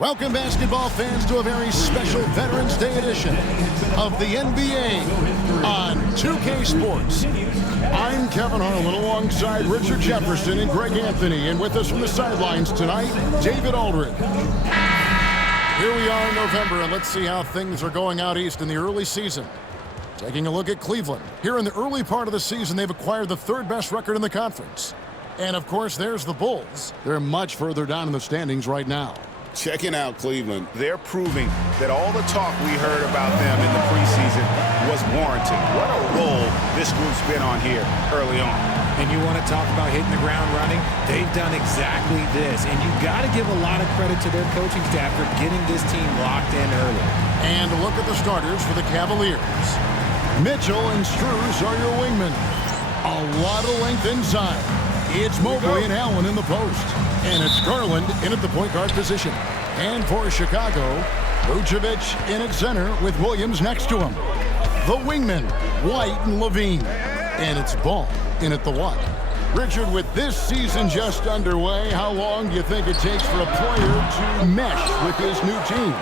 Welcome, basketball fans, to a very special Veterans Day edition of the NBA on 2K Sports. I'm Kevin Harlan alongside Richard Jefferson and Greg Anthony, and with us from the sidelines tonight, David Aldridge. Here we are in November, and let's see how things are going out east in the early season. Taking a look at Cleveland. Here in the early part of the season, they've acquired the third best record in the conference. And, of course, there's the Bulls. They're much further down in the standings right now. Checking out Cleveland, they're proving that all the talk we heard about them in the preseason was warranted. What a role this group's been on here early on. And you want to talk about hitting the ground running? They've done exactly this. And you got to give a lot of credit to their coaching staff for getting this team locked in early. And a look at the starters for the Cavaliers. Mitchell and Strus are your wingmen. A lot of length inside. It's Mobley and Allen in the post. And it's Garland in at the point guard position. And for Chicago, Vucevic in at center with Williams next to him. The wingmen, White and Levine. And it's Ball in at the one. Richard, with this season just underway, how long do you think it takes for a player to mesh with his new team?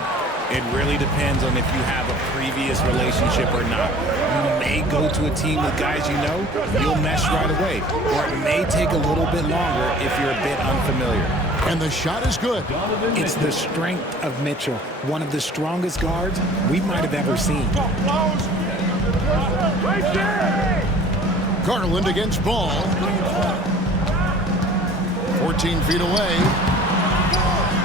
It really depends on if you have a previous relationship or not. You may go to a team with guys you know, you'll mesh right away. Or it may take a little bit longer if you're a bit unfamiliar. And the shot is good. It's the strength of Mitchell, one of the strongest guards we might have ever seen. Garland against Ball. 14 feet away.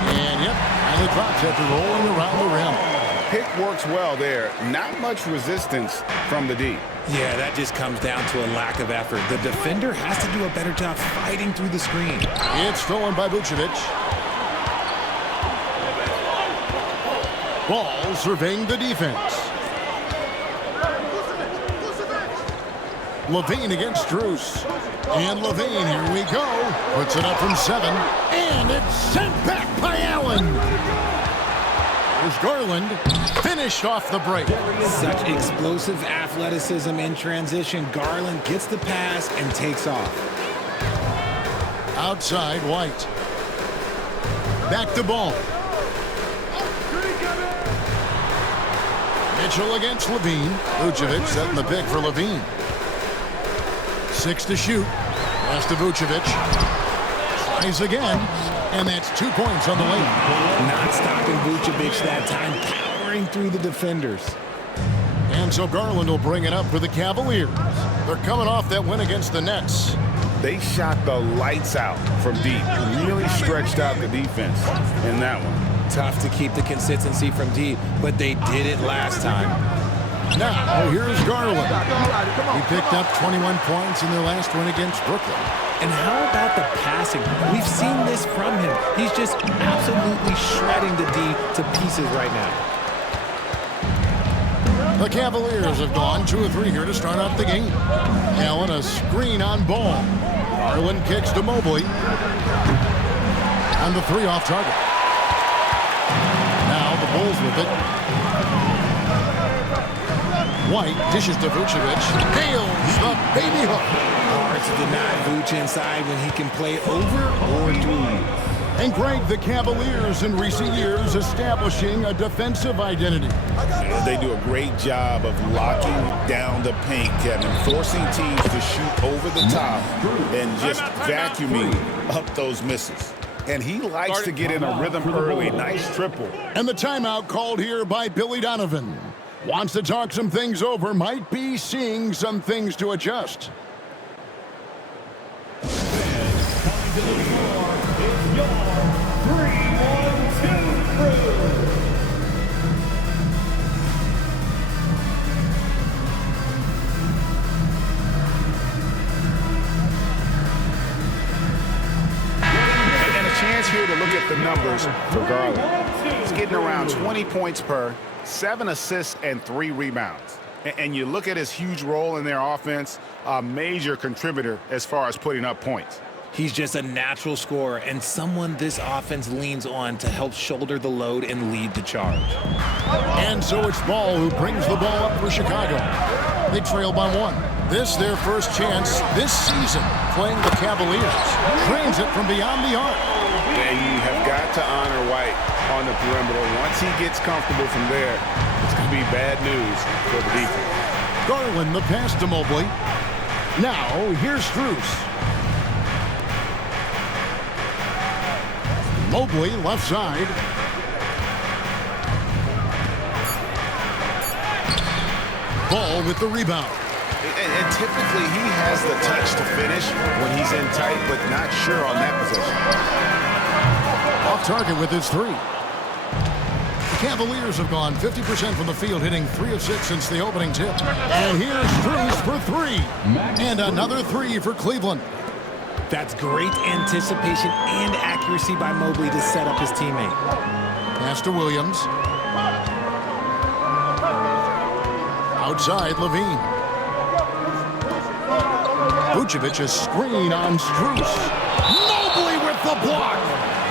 And, yep, finally drops after rolling around the rim. Pick works well there. Not much resistance from the D. Yeah, that just comes down to a lack of effort. The defender has to do a better job fighting through the screen. It's stolen by Vucevic. Ball surveying the defense. Levine against Strus. And Levine, here we go. Puts it up from 7. And it's sent back by Allen. There's Garland. Finished off the break. Such explosive athleticism in transition. Garland gets the pass and takes off. Outside, White. Back to Ball. Mitchell against Levine. Vucevic setting the pick for Levine. 6 to shoot. Pass to Vucevic. Tries again. And that's 2 points on the layup. Not stopping Vucevic that time. Powering through the defenders. And so Garland will bring it up for the Cavaliers. They're coming off that win against the Nets. They shot the lights out from deep. Really stretched out the defense in that one. Tough to keep the consistency from deep, but they did it last time. Now, here's Garland. He picked up 21 points in their last win against Brooklyn. And how about the passing? We've seen this from him. He's just absolutely shredding the D to pieces right now. The Cavaliers have gone 2 of 3 here to start off the game. Allen a screen on Ball. Garland kicks to Mobley. And the 3 off target. Now the Bulls with it. White dishes to Vucevic. Nails the baby hook. Hard to deny Vuce inside when he can play over or through. And Greg, the Cavaliers in recent years establishing a defensive identity. They do a great job of locking down the paint, Kevin, forcing teams to shoot over the top and just vacuuming up those misses. And he likes to get in a rhythm early. Nice triple. And the timeout called here by Billy Donovan. Wants to talk some things over, might be seeing some things to adjust. Coming to the floor is your 3-1-2 crew. And a chance here to look at the numbers for Garland. He's getting around 20 points per, 7 assists, and 3 rebounds. And you look at his huge role in their offense, a major contributor as far as putting up points. He's just a natural scorer and someone this offense leans on to help shoulder the load and lead the charge. And so it's Ball who brings the ball up for Chicago. They trail by 1. This their first chance this season playing the Cavaliers. Drains it from beyond the arc. And you have got to honor White. on the perimeter. Once he gets comfortable from there, it's going to be bad news for the defense. Garland, the pass to Mobley. Now, here's Strus. Mobley, left side. Ball with the rebound. And typically he has the touch to finish when he's in tight, but not sure on that position. Off target with his three. The Cavaliers have gone 50% from the field, hitting 3 of 6 since the opening tip. And here's Strus for 3. And another 3 for Cleveland. That's great anticipation and accuracy by Mobley to set up his teammate. Pass to Williams. Outside, Levine. Vucevic, a screen on Strus. Mobley with the block.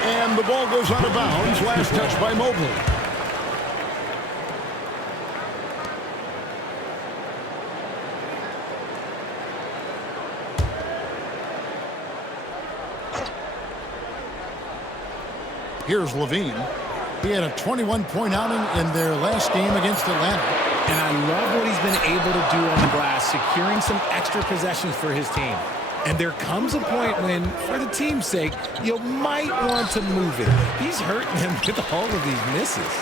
And the ball goes out of bounds. Last touch by Mobley. Here's Levine. He had a 21-point outing in their last game against Atlanta. And I love what he's been able to do on the glass, securing some extra possessions for his team. And there comes a point when, for the team's sake, you might want to move it. He's hurting him with all of these misses.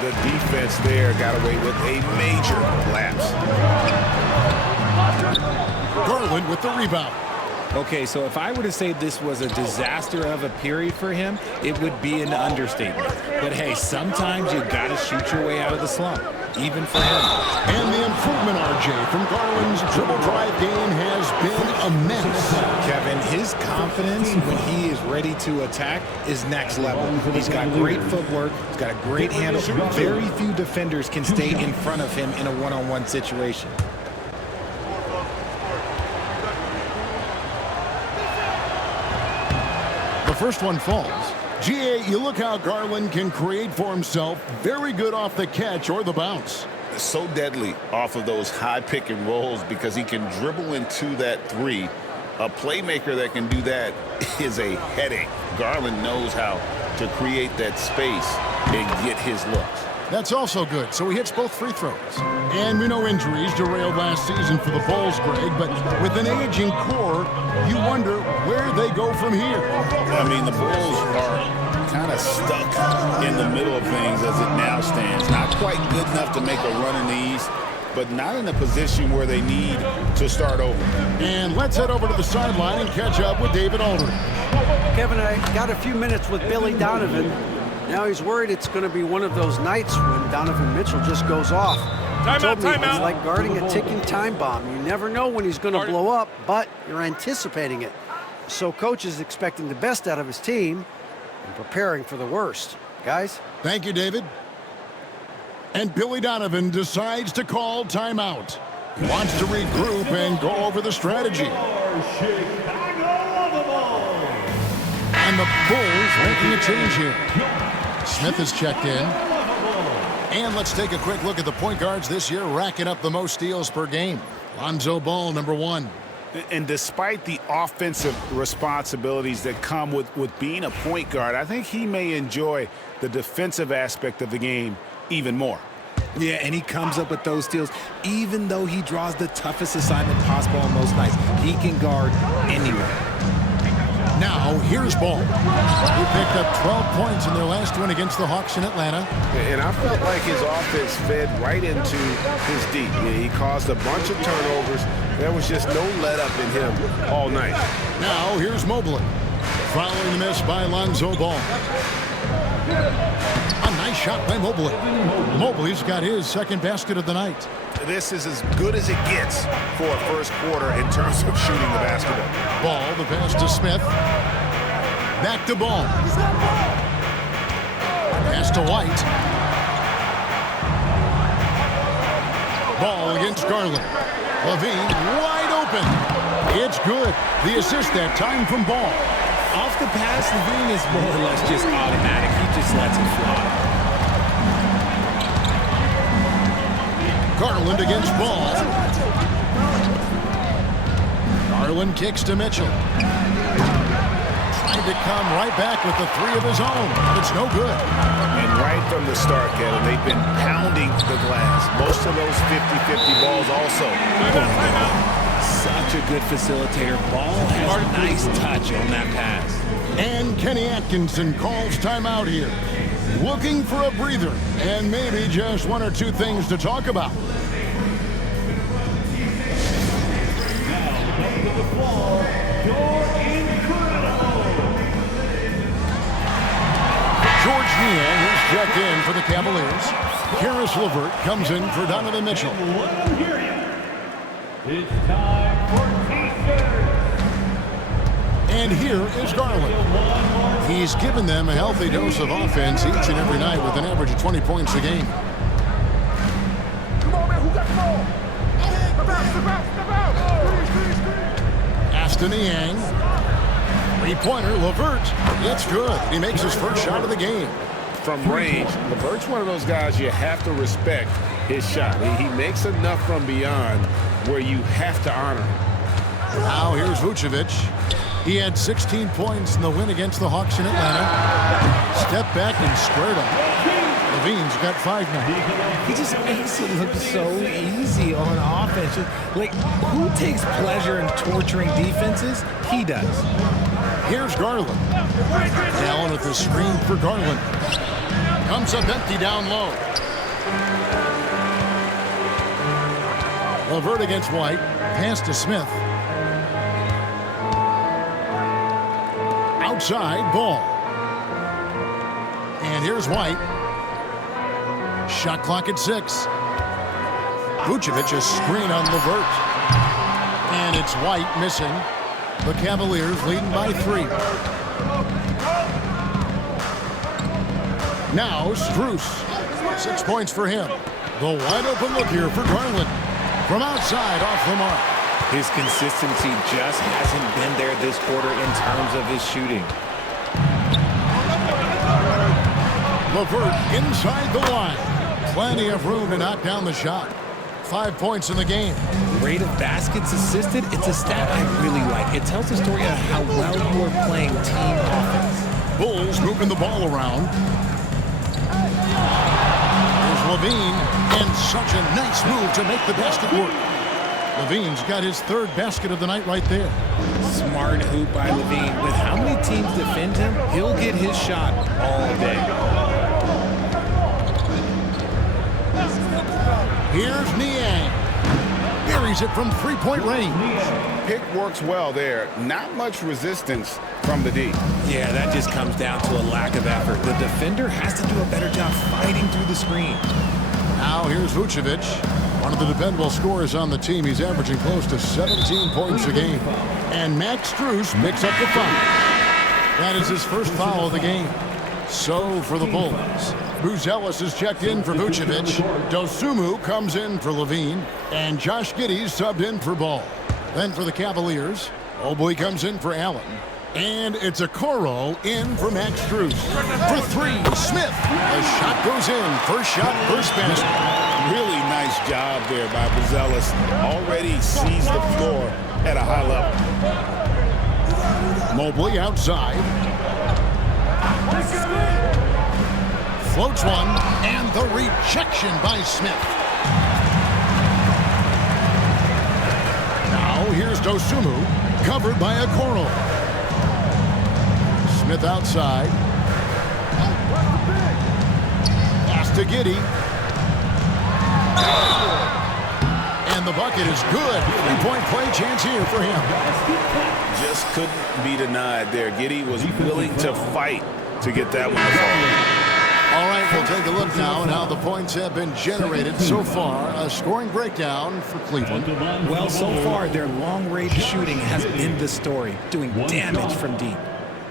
The defense there got away with a major lapse. Garland with the rebound. Okay, so if I were to say this was a disaster of a period for him, it would be an understatement. But hey, sometimes you got to shoot your way out of the slump, even for him. And the improvement, RJ, from Garland's dribble drive game has been immense. Kevin, his confidence when he is ready to attack is next level. He's got great footwork. He's got a great handle. Very few defenders can stay in front of him in a one-on-one situation. The first one falls. GA, you look how Garland can create for himself. Very good off the catch or the bounce. So deadly off of those high pick and rolls because he can dribble into that 3. A playmaker that can do that is a headache. Garland knows how to create that space and get his looks. That's also good. So he hits both free throws. And we know injuries derailed last season for the Bulls, Greg, but with an aging core, you wonder where they go from here. I mean, the Bulls are kind of stuck in the middle of things as it now stands. Not quite good enough to make a run in the East, but not in a position where they need to start over. And let's head over to the sideline and catch up with David Aldridge. Kevin, I got a few minutes with Billy Donovan. Now he's worried it's going to be one of those nights when Donovan Mitchell just goes off. He told me it's like guarding a ticking time bomb. You never know when he's going to blow up, but you're anticipating it. So coach is expecting the best out of his team and preparing for the worst. Guys? Thank you, David. And Billy Donovan decides to call timeout. He wants to regroup and go over the strategy. And the Bulls making a change here. Smith is checked in. And let's take a quick look at the point guards this year, racking up the most steals per game. Lonzo Ball, number 1. And despite the offensive responsibilities that come with being a point guard, I think he may enjoy the defensive aspect of the game even more. Yeah, and he comes up with those steals, even though he draws the toughest assignment possible on most nights. He can guard anywhere. Now, here's Ball. He picked up 12 points in their last win against the Hawks in Atlanta. And I felt like his offense fed right into his D. He caused a bunch of turnovers. There was just no let-up in him all night. Now, here's Mobley. Following the miss by Lonzo Ball. A nice shot by Mobley. Mobley's got his second basket of the night. This is as good as it gets for a first quarter in terms of shooting the basketball. Ball, the pass to Smith. Back to Ball. Pass to White. Ball against Garland. Levine wide open. It's good. The assist that time from Ball. Off the pass, Levine is more or less just automatic. He just lets it fly. Garland against Ball. Garland kicks to Mitchell. Tried tried to come right back with the three of his own. It's no good. And right from the start, Kevin, they've been pounding the glass. Most of those 50-50 balls also. Such a good facilitator. Ball has a nice touch on that pass. And Kenny Atkinson calls timeout here. Looking for a breather and maybe just one or two things to talk about. George Niang is checked in for the Cavaliers. Karis LeVert comes in for Donovan Mitchell. It's time for T-shirts. And here is Garland. He's given them a healthy dose of offense each and every night with an average of 20 points a game. Come on, man. Who got the ball? Step out. Aston Niang. Three-pointer, LeVert. It's good. He makes his first shot of the game. From range, LeVert's one of those guys you have to respect his shot. He makes enough from beyond where you have to honor him. Now here's Vucevic. He had 16 points in the win against the Hawks in Atlanta. Step back and squared him. Levine's got 5 now. He just makes it look so easy on offense. Like, who takes pleasure in torturing defenses? He does. Here's Garland. Allen with the screen for Garland. Comes up empty down low. LeVert against White. Pass to Smith. Outside ball. And here's White. Shot clock at 6. Vucevic a screen on LeVert. And it's White missing. The Cavaliers leading by 3. Now Strus. 6 points for him. The wide open look here for Garland. From outside off the mark. His consistency just hasn't been there this quarter in terms of his shooting. LeVert inside the line. Plenty of room to knock down the shot. 5 points in the game. Rate of baskets assisted, it's a stat I really like. It tells the story of how well you are playing team offense. Bulls moving the ball around. Here's Levine, and such a nice move to make the basket work. Levine's got his 3rd basket of the night right there. Smart hoop by Levine. With how many teams defend him, he'll get his shot all day. Here's Niang. Buries it from 3-point range. Pick works well there. Not much resistance from the D. Yeah, that just comes down to a lack of effort. The defender has to do a better job fighting through the screen. Now here's Vucevic. One of the dependable scorers on the team. He's averaging close to 17 points a game. And Max Strus picks up the foul. That is his first foul of the game. So for the Bulls. Buzelis is checked in for Vucevic. Dosunmu comes in for Levine. And Josh Giddey's subbed in for Ball. Then for the Cavaliers, Mobley comes in for Allen. And it's a Okoro in for Max Strus. For 3, Smith. The shot goes in. First shot, first basket. Really nice job there by Buzelis. Already sees the floor at a high level. Mobley outside. Floats one, and the rejection by Smith. Now here's Dosunmu, covered by Okoro. Smith outside. Pass to Giddey. And the bucket is good. 3-point play chance here for him. Just couldn't be denied there. Giddey was willing to fight to get that one to fall. All right, we'll take a look now at how the points have been generated so far. A scoring breakdown for Cleveland. Well, so far, their long-range shooting has been the story, doing damage from deep.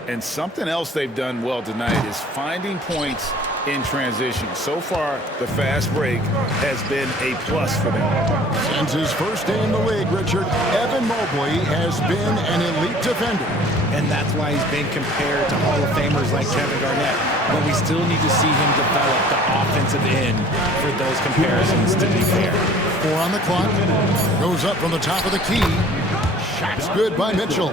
And something else they've done well tonight is finding points in transition. So far, the fast break has been a plus for them. Since his first day in the league, Richard, Evan Mobley has been an elite defender. And that's why he's been compared to Hall of Famers like Kevin Garnett. But we still need to see him develop the offensive end for those comparisons to be fair. 4 on the clock. Goes up from the top of the key. Shot's good by Mitchell.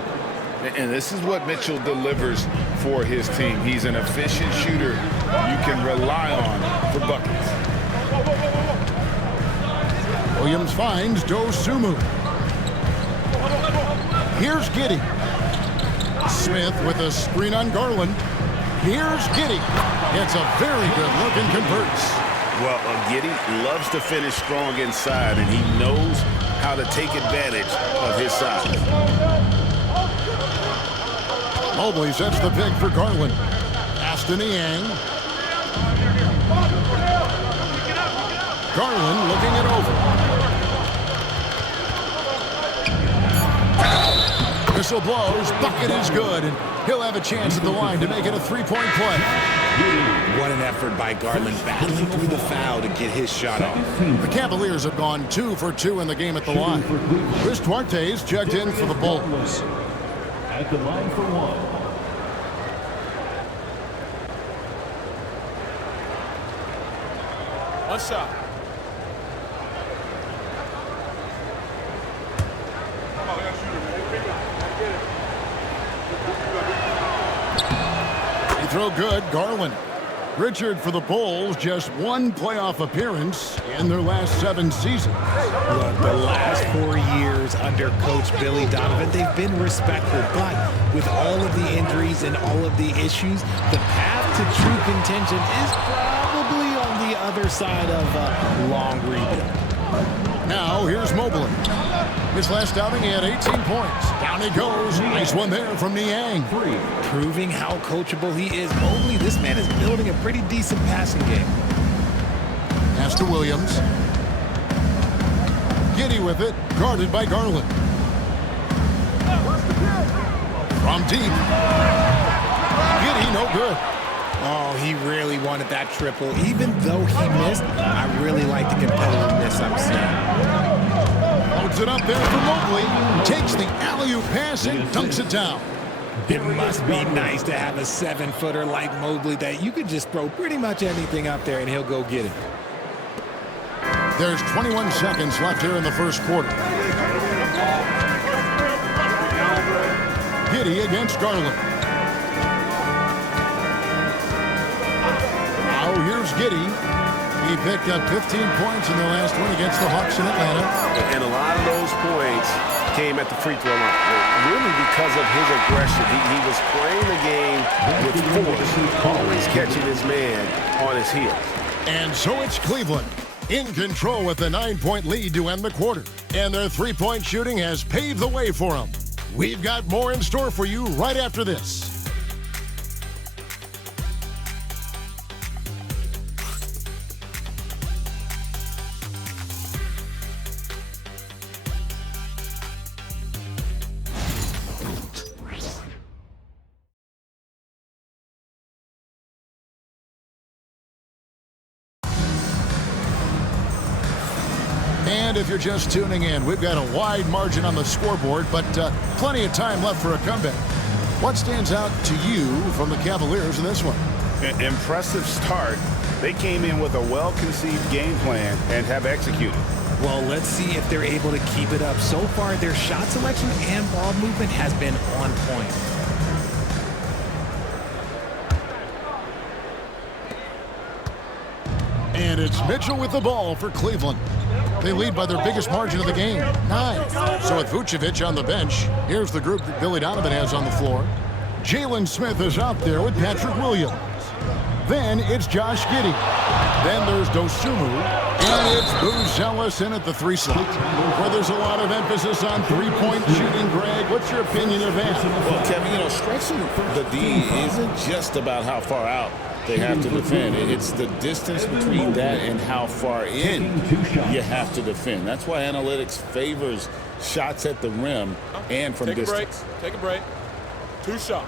And this is what Mitchell delivers for his team. He's an efficient shooter you can rely on for buckets. Williams finds Dosunmu. Here's Giddey. Smith with a screen on Garland. Here's Giddey. Gets a very good look and converts. Well, Giddey loves to finish strong inside, and he knows how to take advantage of his size. Mobley sets the pick for Garland. Pass to Niang. Garland looking it over. Whistle blows, bucket is good, and he'll have a chance at the line to make it a three-point play. What an effort by Garland, battling through the foul to get his shot off. The Cavaliers have gone 2 for 2 in the game at the line. Chris Duarte's checked in for the Bulls. At the line for one. One shot. They throw good, Garland. Richard for the Bulls, just one playoff appearance in their last 7 seasons. Look, the last 4 years under Coach Billy Donovan, they've been respectful, but with all of the injuries and all of the issues, the path to true contention is probably on the other side of a long rebuild. Now, here's Mobley. His last outing, he had 18 points. Down he goes. Nice one there from Niang. Proving how coachable he is. Mobley, this man is building a pretty decent passing game. Pass to Williams. Giddey with it, guarded by Garland. From deep. Giddey, no good. Oh, he really wanted that triple. Even though he missed, I really like the competitiveness I'm seeing. Loads it up there for Mobley. Takes the alley-oop pass and dunks it down. It must be nice to have a 7-footer like Mobley that you could just throw pretty much anything up there and he'll go get it. There's 21 seconds left here in the first quarter. Giddey against Garland. Now here's Giddey. He picked up 15 points in the last one against the Hawks in Atlanta. And a lot of those points came at the free throw line, really because of his aggression. He was playing the game with force, always catching his man on his heels. And so it's Cleveland in control with a 9-point lead to end the quarter. And their three-point shooting has paved the way for them. We've got more in store for you right after this. And if you're just tuning in, we've got a wide margin on the scoreboard, but plenty of time left for a comeback. What stands out to you from the Cavaliers in this one? An impressive start. They came in with a well-conceived game plan and have executed. Well, let's see if they're able to keep it up. So far, their shot selection and ball movement has been on point. And it's Mitchell with the ball for Cleveland. They lead by their biggest margin of the game, 9. So with Vucevic on the bench, here's the group that Billy Donovan has on the floor. Jalen Smith is out there with Patrick Williams. Then it's Josh Giddey. Then there's Dosunmu. And it's Booz Ellis in at the 3 slot. Where there's a lot of emphasis on three-point shooting, Greg. What's your opinion of that? Well, Kevin, stretching the D isn't just about how far out they have to defend. It's the distance between that and how far in you have to defend. That's why analytics favors shots at the rim and from distance. Take a break. 2 shots.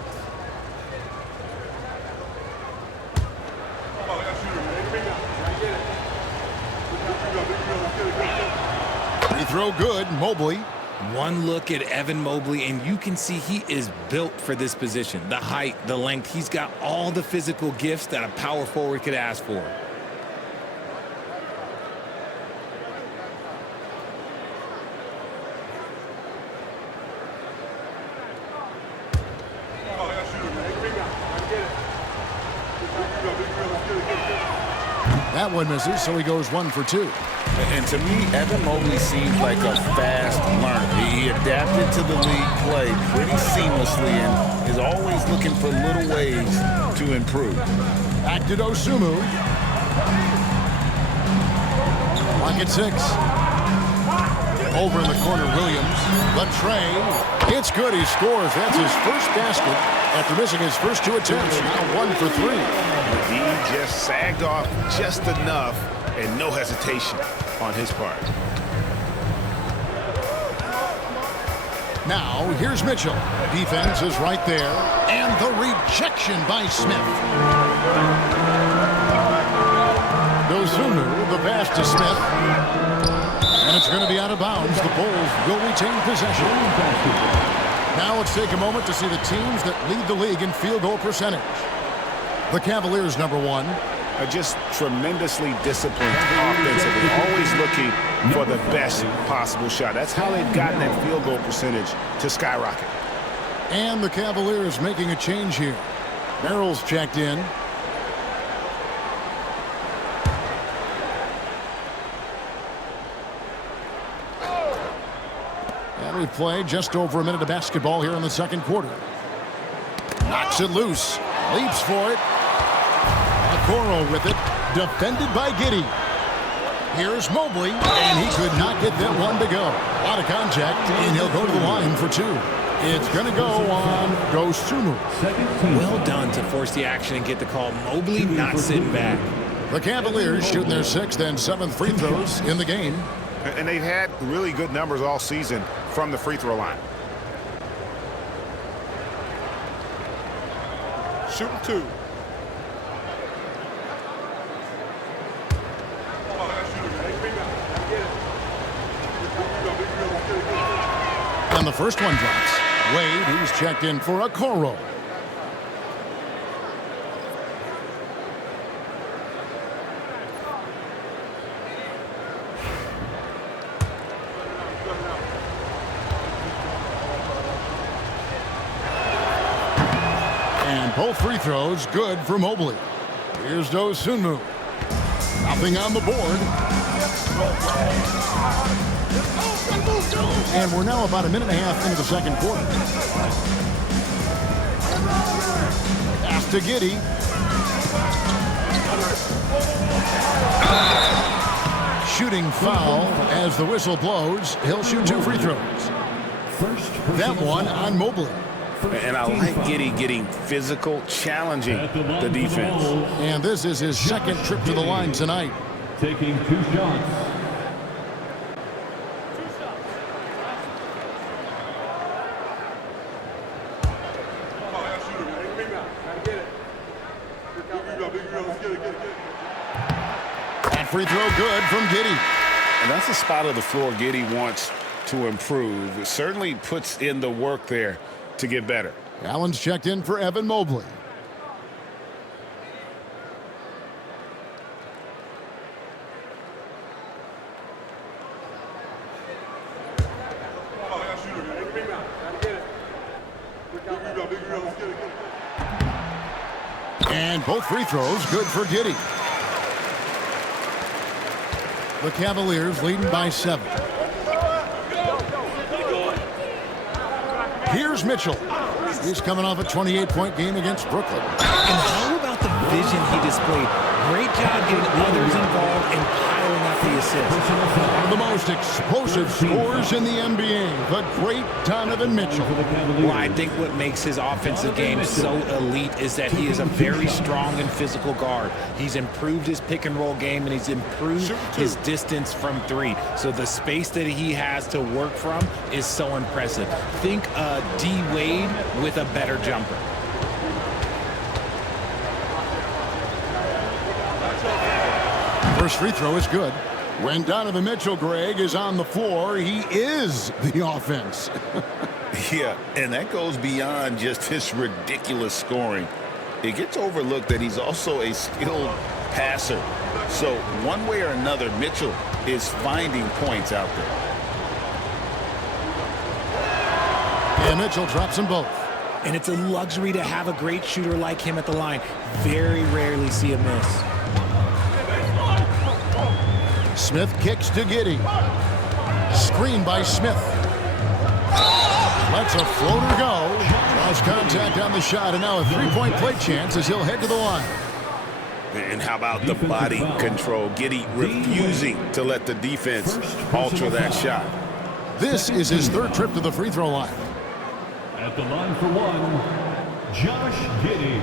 Free throw good, Mobley. One look at Evan Mobley, and you can see he is built for this position. The height, the length, he's got all the physical gifts that a power forward could ask for. That one misses, so he goes 1 for 2. And to me, Evan Mobley seems like a fast learner. He adapted to the league play pretty seamlessly and is always looking for little ways to improve. Back to Dosunmu. Lock at 6. Over in the corner, Williams. The tray. It's good. He scores. That's his first basket after missing his first 2 attempts. Now 1 for 3. He just sagged off just enough and no hesitation on his part. Now, here's Mitchell. Defense is right there. And the rejection by Smith. Dosunmu, the pass to Smith. And it's going to be out of bounds. The Bulls will retain possession. Now let's take a moment to see the teams that lead the league in field goal percentage. The Cavaliers, number 1. Are just tremendously disciplined offensively, always looking for the best possible shot. That's how they've gotten that field goal percentage to skyrocket. And the Cavaliers making a change here. Merrill's checked in. And we play just over a minute of basketball here in the second quarter. Knocks it loose. Leaps for it. Okoro with it. Defended by Giddey. Here's Mobley. And he could not get that one to go. A lot of contact. And he'll go to the line for 2. It's going to go on Dosunmu. Well done to force the action and get the call. Mobley not sitting back. The Cavaliers shooting their 6th and 7th free throws in the game. And they've had really good numbers all season from the free throw line. Shooting 2. And the first one drops. Wade, who's checked in for Okoro. And both free throws good for Mobley. Here's Dosunmu. Nothing on the board. And we're now about a minute and a half into the second quarter. Pass to Giddey. Shooting foul as the whistle blows. He'll shoot 2 free throws. That one on Mobley. And I like Giddey getting physical, challenging the defense. And this is his second trip to the line tonight. Taking 2 shots. That free throw good from Giddey. And that's a spot of the floor Giddey wants to improve. It certainly puts in the work there to get better. Allen's checked in for Evan Mobley. And both free throws good for Giddey. The Cavaliers leading by 7. Here's Mitchell. He's coming off a 28-point game against Brooklyn. And how about the vision he displayed? Great job getting others involved and piling up the assists. One of the most explosive scorers in the NBA, the great Donovan Mitchell. Well, I think what makes his offensive game so elite is that he is a very strong and physical guard. He's improved his pick and roll game, and he's improved his distance from 3. So the space that he has to work from is so impressive. Think D. Wade with a better jumper. First free throw is good. When Donovan Mitchell, Greg, is on the floor, he is the offense. Yeah, and that goes beyond just his ridiculous scoring. It gets overlooked that he's also a skilled passer. So one way or another, Mitchell is finding points out there. And Mitchell drops them both. And it's a luxury to have a great shooter like him at the line. Very rarely see a miss. Smith kicks to Giddey. Screen by Smith. Lets a floater go. Draws contact on the shot, and now a three-point play chance as he'll head to the line. And how about the body control? Giddey refusing to let the defense alter that shot. This is his third trip to the free throw line. At the line for one, Josh Giddey.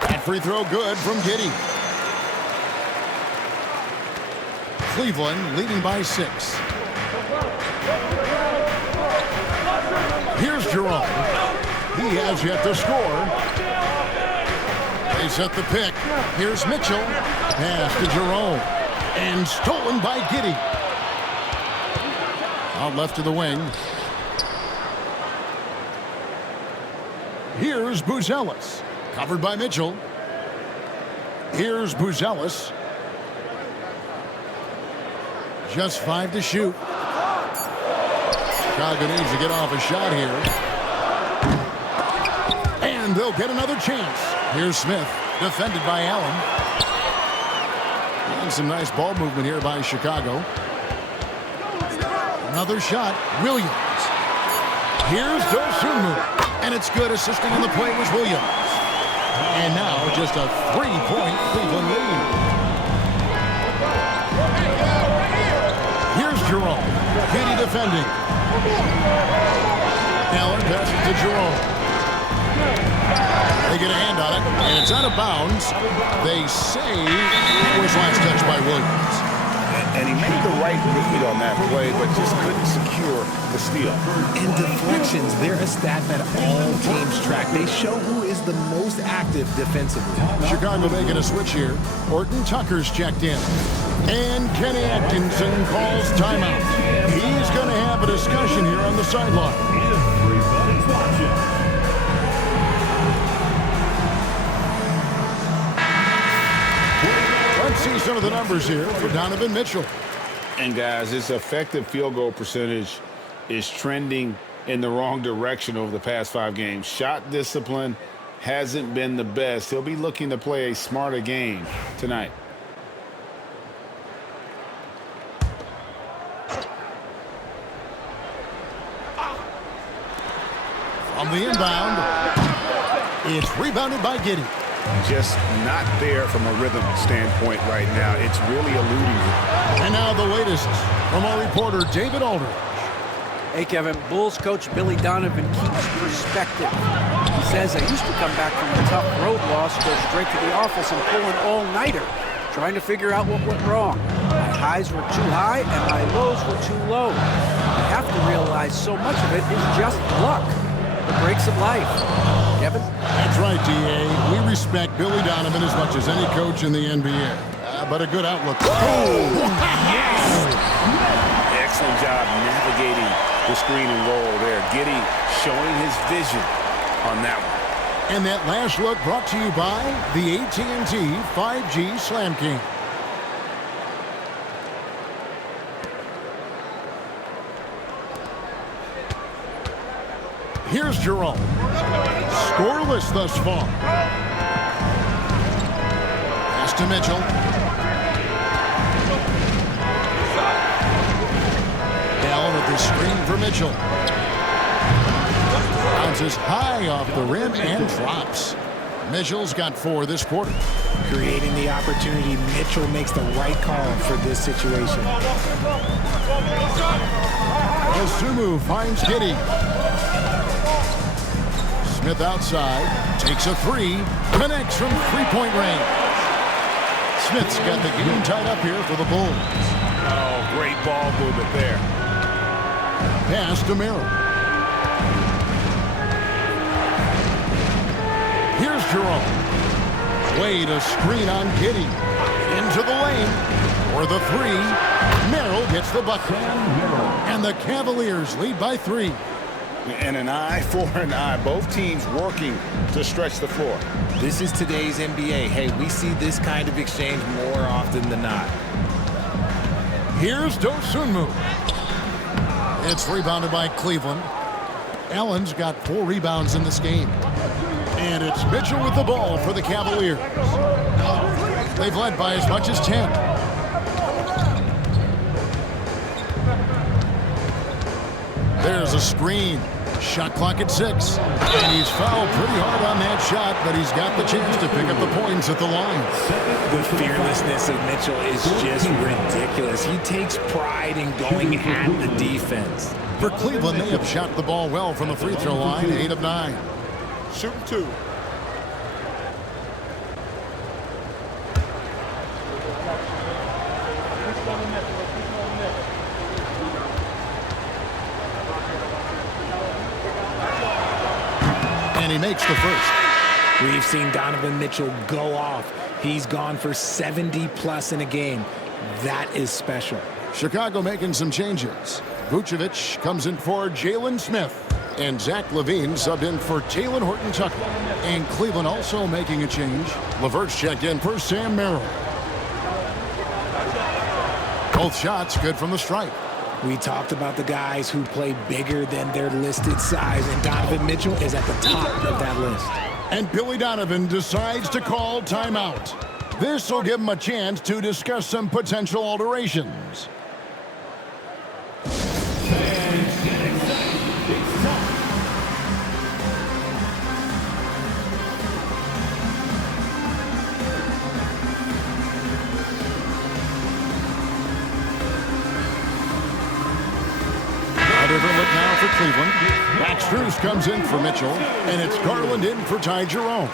That free throw good from Giddey. Cleveland leading by 6. Here's Jerome. He has yet to score. They set the pick. Here's Mitchell. Pass to Jerome. And stolen by Giddey. Out left to the wing. Here's Buzelis. Covered by Mitchell. Here's Buzelis. Just 5 to shoot. Chicago needs to get off a shot here. And they'll get another chance. Here's Smith, defended by Allen. And some nice ball movement here by Chicago. Another shot, Williams. Here's Dosunmu. And it's good. Assisting on the play was Williams. And now just a 3-point Cleveland lead. Here's Jerome. Giddey defending. Allen passes to Jerome. They get a hand on it, and it's out of bounds. They say it was last touched by Williams. And he made the right read on that play, but just couldn't secure the steal. And deflections, they're a stat that all teams track. They show who is the most active defensively. Chicago making a switch here. Orton Tucker's checked in. And Kenny Atkinson calls timeout. He's going to have a discussion here on the sideline. Everybody's watching. Let's see some of the numbers here for Donovan Mitchell. And guys, his effective field goal percentage is trending in the wrong direction over the past 5 games. Shot discipline hasn't been the best. He'll be looking to play a smarter game tonight. On the inbound, it's rebounded by Giddey. Just not there from a rhythm standpoint right now. It's really eluding him. And now the latest from our reporter, David Aldridge. Hey, Kevin, Bulls coach Billy Donovan keeps perspective. He says, I used to come back from a tough road loss, go straight to the office and pull an all-nighter, trying to figure out what went wrong. My highs were too high and my lows were too low. You have to realize so much of it is just luck. The breaks of life. Kevin? That's right, D.A. We respect Billy Donovan as much as any coach in the NBA. But a good outlook. Oh, yes! Excellent job navigating the screen and roll there. Giddey showing his vision on that one. And that last look brought to you by the AT&T 5G Slam King. Here's Jerome. Scoreless thus far. Pass to Mitchell. Allen with the screen for Mitchell. Bounces high off the rim and drops. Mitchell's got 4 this quarter. Creating the opportunity, Mitchell makes the right call for this situation. Dosunmu finds Giddey. Smith outside, takes a 3, connects from 3-point range. Smith's got the game tied up here for the Bulls. Oh, great ball movement there. Pass to Merrill. Here's Jerome. Wade a screen on Giddey. Into the lane for the 3. Merrill gets the bucket. And the Cavaliers lead by 3. And an eye for an eye. Both teams working to stretch the floor. This is today's NBA. Hey, we see this kind of exchange more often than not. Here's Dosunmu. It's rebounded by Cleveland. Allen's got 4 rebounds in this game. And it's Mitchell with the ball for the Cavaliers. They've led by as much as 10. There's a screen. Shot clock at 6. And he's fouled pretty hard on that shot, but he's got the chance to pick up the points at the line. The fearlessness of Mitchell is just ridiculous. He takes pride in going at the defense. For Cleveland, they have shot the ball well from the free throw line, 8 of 9. Shooting 2. And he makes the first. We've seen Donovan Mitchell go off. He's gone for 70+ in a game. That is special. Chicago making some changes. Vucevic comes in for Jalen Smith. And Zach LaVine subbed in for Talen Horton-Tucker. And Cleveland also making a change. LeVert's checked in for Sam Merrill. Both shots good from the stripe. We talked about the guys who play bigger than their listed size, and Donovan Mitchell is at the top of that list. And Billy Donovan decides to call timeout. This will give him a chance to discuss some potential alterations. Different look now for Cleveland. Max Strus comes in for Mitchell, and it's Garland in for Ty Jerome.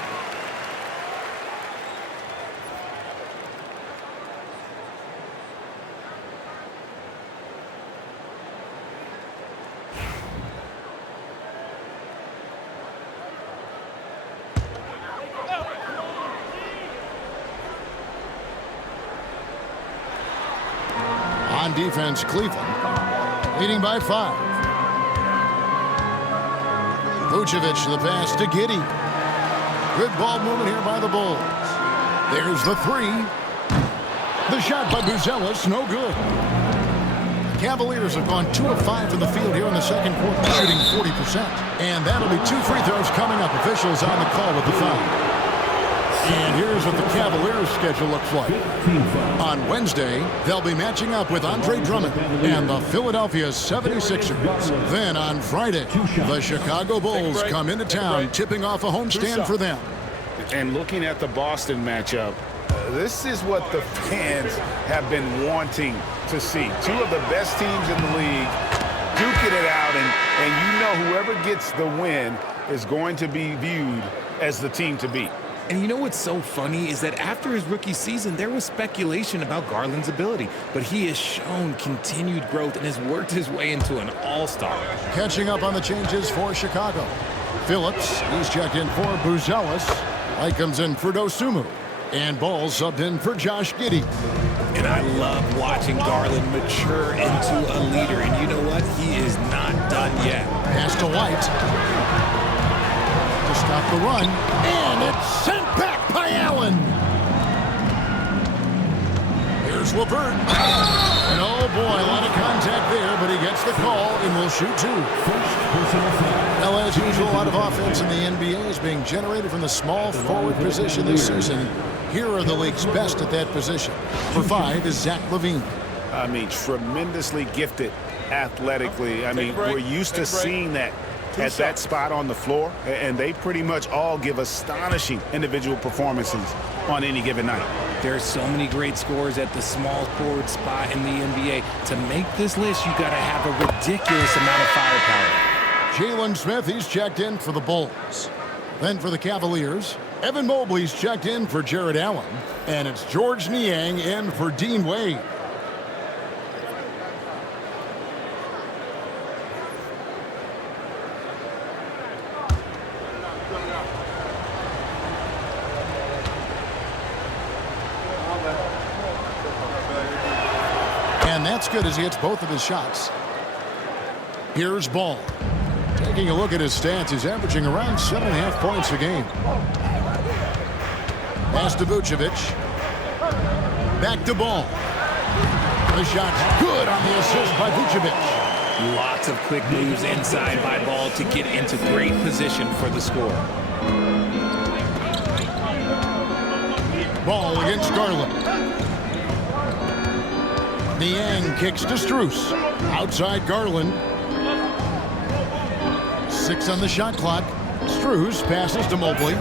On defense, Cleveland leading by 5. Vucevic, the pass to Giddey. Good ball movement here by the Bulls. There's the 3. The shot by Buzelis, no good. The Cavaliers have gone 2 of 5 from the field here in the second quarter, shooting 40%. And that'll be 2 free throws coming up. Officials on the call with the foul. And here's what the Cavaliers' schedule looks like. On Wednesday, they'll be matching up with Andre Drummond and the Philadelphia 76ers. Then on Friday, the Chicago Bulls come into town, tipping off a homestand for them. And looking at the Boston matchup, this is what the fans have been wanting to see. 2 of the best teams in the league duking it out, and you know whoever gets the win is going to be viewed as the team to beat. And you know what's so funny is that after his rookie season, there was speculation about Garland's ability, but he has shown continued growth and has worked his way into an all-star. Catching up on the changes for Chicago. Phillips, he's checked in for Buzelis. White comes in for Dosunmu. And Ball subbed in for Josh Giddey. And I love watching Garland mature into a leader. And you know what? He is not done yet. Pass to White. To stop the run. And it's sent back by Allen. Here's LeVert. And oh boy, a lot of contact there, but he gets the call and will shoot 2. Now, as usual, a lot of offense in the NBA is being generated from the small forward position this season. Here are the league's best at that position. For 5 is Zach LaVine. I mean, tremendously gifted athletically. I mean, we're used to seeing that at that spot on the floor, and they pretty much all give astonishing individual performances on any given night. There are so many great scorers at the small forward spot in the NBA. To make this list, you got to have a ridiculous amount of firepower. Jalen Smith, he's checked in for the Bulls. Then for the Cavaliers, Evan Mobley's checked in for Jared Allen. And it's George Niang in for Dean Wade. And that's good as he hits both of his shots. Here's Ball. Taking a look at his stats, he's averaging around 7.5 points a game. Pass to Vucevic. Back to Ball. The shot's good on the assist by Vucevic. Lots of quick moves inside by Ball to get into great position for the score. Ball against Garland. Niang kicks to Strus. Outside Garland. 6 on the shot clock. Strus passes to Mobley.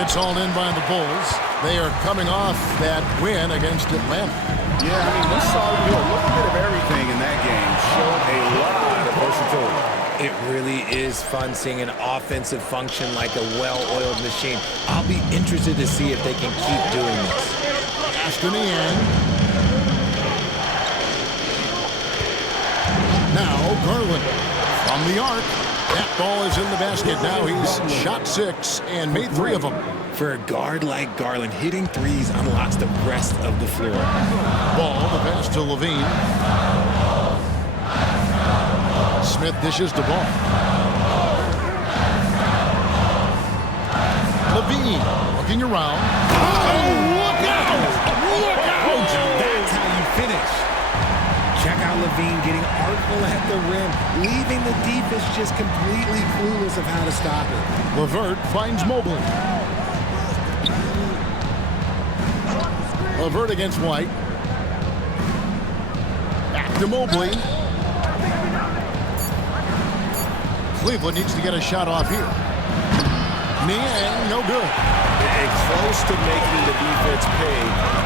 It's hauled in by the Bulls. They are coming off that win against Atlanta. Yeah, I mean, we saw a little bit of everything in that game. Showed a lot of versatility. It really is fun seeing an offensive function like a well-oiled machine. I'll be interested to see if they can keep doing this. Pass to Niang. Now Garland from the arc. That ball is in the basket. Now he's shot 6 and made 3 of them. For a guard like Garland, hitting threes unlocks the rest of the floor. Ball, the pass to Levine. Smith dishes to Ball. Levine looking around. Oh, look out! Look out! That's how you finish. Check out Levine getting artful at the rim, leaving the defense just completely clueless of how to stop it. LeVert finds Mobley. LeVert against White. Back to Mobley. Cleveland needs to get a shot off here. Niang, no good. And close to making the defense pay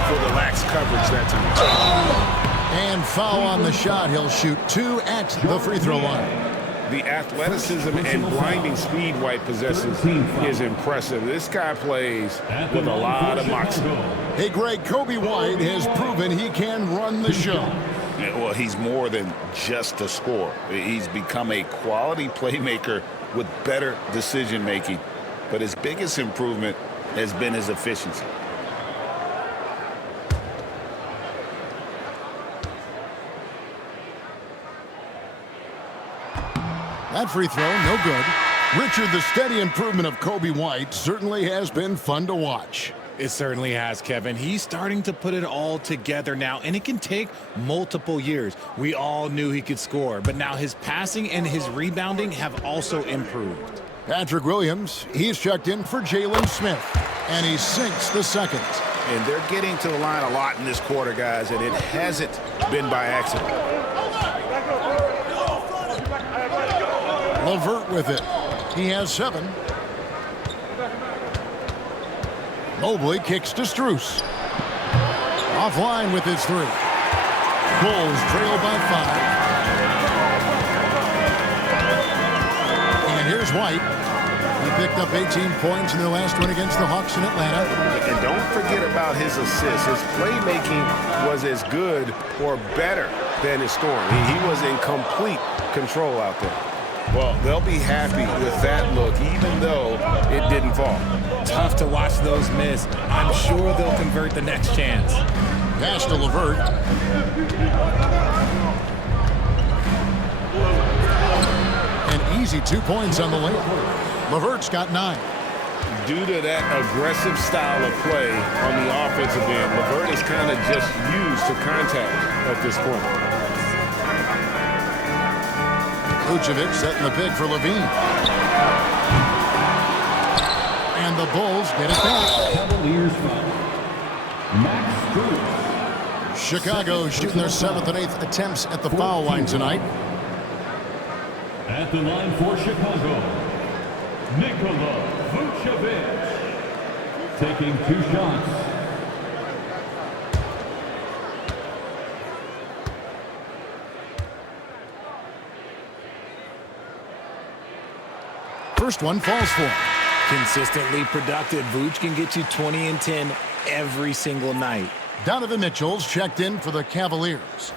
for the lax coverage that time. And foul on the shot. He'll shoot 2 at the free throw line. The athleticism and blinding speed White possesses is impressive. This guy plays with a lot of moxie. Hey, Greg, Kobe White has proven he can run the show. Yeah, well, he's more than just a scorer. He's become a quality playmaker with better decision-making. But his biggest improvement has been his efficiency. That free throw, no good. Richard, the steady improvement of Kobe White certainly has been fun to watch. It certainly has, Kevin. He's starting to put it all together now, and it can take multiple years. We all knew he could score, but now his passing and his rebounding have also improved. Patrick Williams, he's checked in for Jalen Smith, and he sinks the second. And they're getting to the line a lot in this quarter, guys, and it hasn't been by accident. LeVert with it. He has 7. Mobley kicks to Strus. Offline with his 3. Bulls trail by 5. And here's White. He picked up 18 points in their last win against the Hawks in Atlanta. And don't forget about his assists. His playmaking was as good or better than his scoring. He was in complete control out there. Well, they'll be happy with that look, even though it didn't fall. Tough to watch those miss. I'm sure they'll convert the next chance. Pass to LeVert. An easy 2 points on the layup. LeVert's got 9. Due to that aggressive style of play on the offensive end, LeVert is kind of just used to contact at this point. Vucevic setting the pick for Levine. And the Bulls get it back. Cavaliers foul. Max Strus. Chicago shooting their 7th and 8th attempts at the foul line tonight. At the line for Chicago, Nikola Vucevic. Taking 2 shots. First one falls for him. Consistently productive, Vooch can get you 20 and 10 every single night. Donovan Mitchell's checked in for the Cavaliers.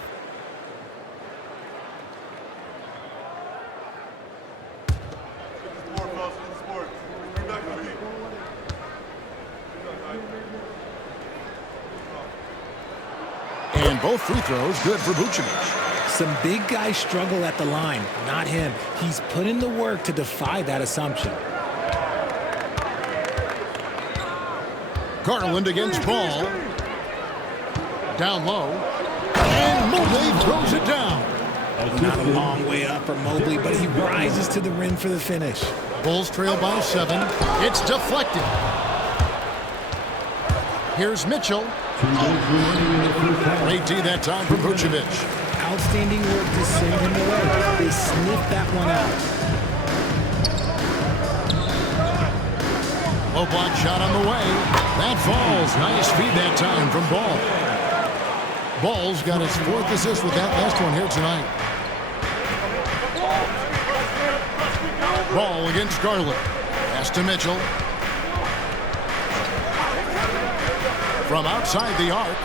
And And both free throws good for Vucevic. Some big guys struggle at the line, not him. He's put in the work to defy that assumption. Garland against Ball. Down low. And Mobley throws it down. Not a long way up for Mobley, but he rises to the rim for the finish. Bulls trail by 7. It's deflected. Here's Mitchell. Great D that time from Vucevic. Outstanding work to send him away. They sniffed that one out. Low block shot on the way. That falls. Nice feed that time from Ball. Ball's got his 4th assist with that last one here tonight. Ball against Garland. Pass to Mitchell. From outside the arc.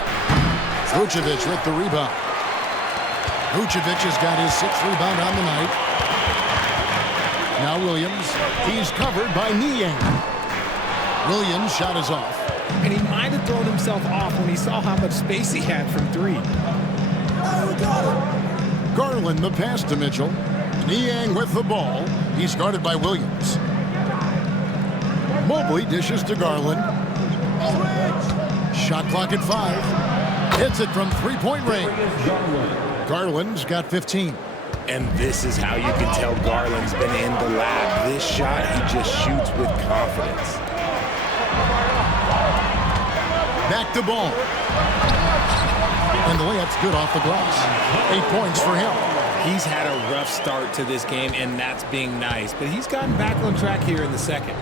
Vucevic with the rebound. Vucevic has got his 6th rebound on the night. Now Williams. He's covered by Niang. Williams' shot is off. And he might have thrown himself off when he saw how much space he had from 3. Garland the pass to Mitchell. Niang with the ball. He's guarded by Williams. Mobley dishes to Garland. Shot clock at 5. Hits it from 3-point range. Garland's got 15. And this is how you can tell Garland's been in the lab. This shot, he just shoots with confidence. Back to Ball. And the layup's good off the glass. 8 points for him. He's had a rough start to this game, and that's being nice. But he's gotten back on track here in the second.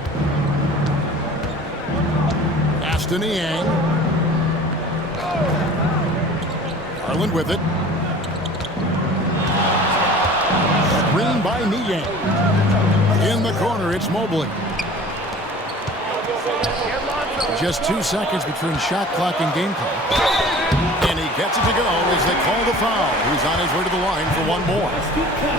Aston Niang. Garland with it. Screen by Niang. In the corner, it's Mobley. Just 2 seconds between shot clock and game clock. And he gets it to go as they call the foul. He's on his way to the line for one more.